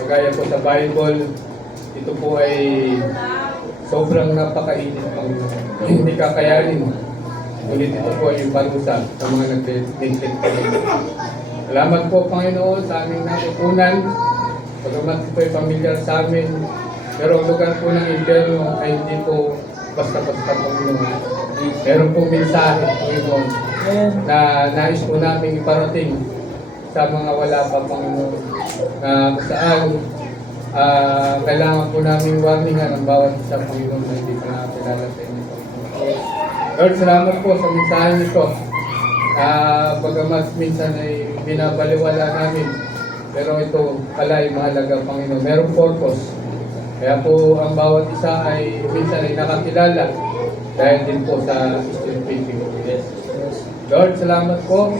kagaya po sa Bible, ito po ay sobrang napakainit, Panginoon. Hindi kakayanin. Ngunit ito po ay parusa sa mga nag-neglect. Salamat po, Panginoon, sa aming natutunan. Pagamat ito ay familiar sa amin, pero ang lugar po ng impyerno ay hindi po basta-basta, Panginoon. Meron pong mensahe, Panginoon, na nais po namin iparating sa mga wala pa, Panginoon, na kung saan kailangan po namin warningan ang bawat isa, Panginoon, na hindi pa nakakilala sa inyo, Panginoon. Lord, salamat po sa mensahe nito. Bagamat minsan ay binabaliwala namin, pero ito pala ay mahalaga, Panginoon. Merong purpose. Kaya po ang bawat isa ay minsan ay nakakilala dahil din po sa Christian preaching. Lord, salamat po.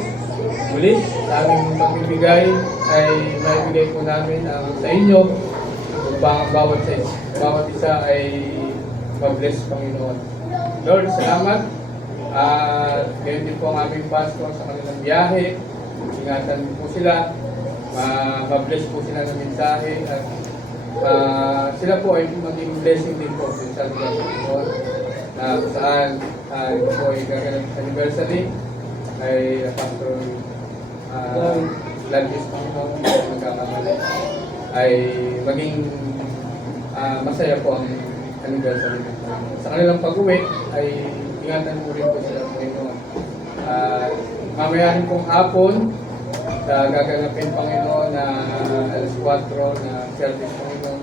Muli, sa aming pagbibigay ay maibigay po namin sa inyo upang ang bawat isa ay mag-bless, Panginoon. Lord, salamat. Ngayon din po ang aming pastor sa kanilang biyahe. Ingatan po sila. Ma-bless po sila ng mensahe at sila po ay maging blessing din po sa lugar ng Panginoon. Na kung saan ito po ay gaganap sa anniversary ay Pastor Gladys, Panginoon, magkakamali ay maging masaya po ang anniversary ng Panginoon. Sa kanilang pag-uwi ay ingatan mo rin po sila, Panginoon. Mamaya rin pong hapon sa gaganapin, Panginoon, na alas 4 na service, Panginoon.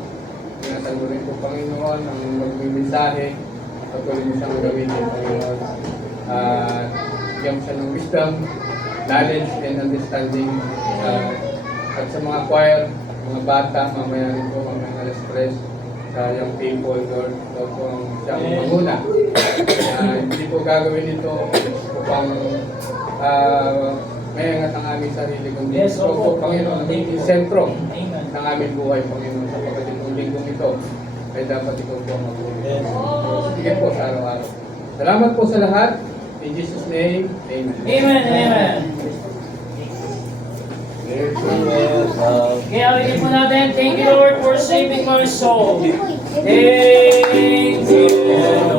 Ingatan mo rin po, Panginoon, ang magmimensahe. Patuloy mo siyang gawin, Panginoon. Bigyan mo siya ng wisdom, knowledge, and understanding. At sa mga choir, mga bata, mamaya rin po, mamaya alas 3 sa young people, Lord. Ito po ang siyang manguna. Hindi po gagawin ito upang may angat ang aming sarili, kundi Yes, ito po, opo. Panginoon, ang maging sentro Amen. ng aming buhay, Panginoon. Sapagkat itong linggong ito ay dapat ikaw po ang mag-uwi. Sige po sa araw-araw. Salamat po sa lahat. In Jesus' name, Amen. Amen. Amen. Kaya ulitin po natin, thank you Lord for saving my soul. Thank you Lord.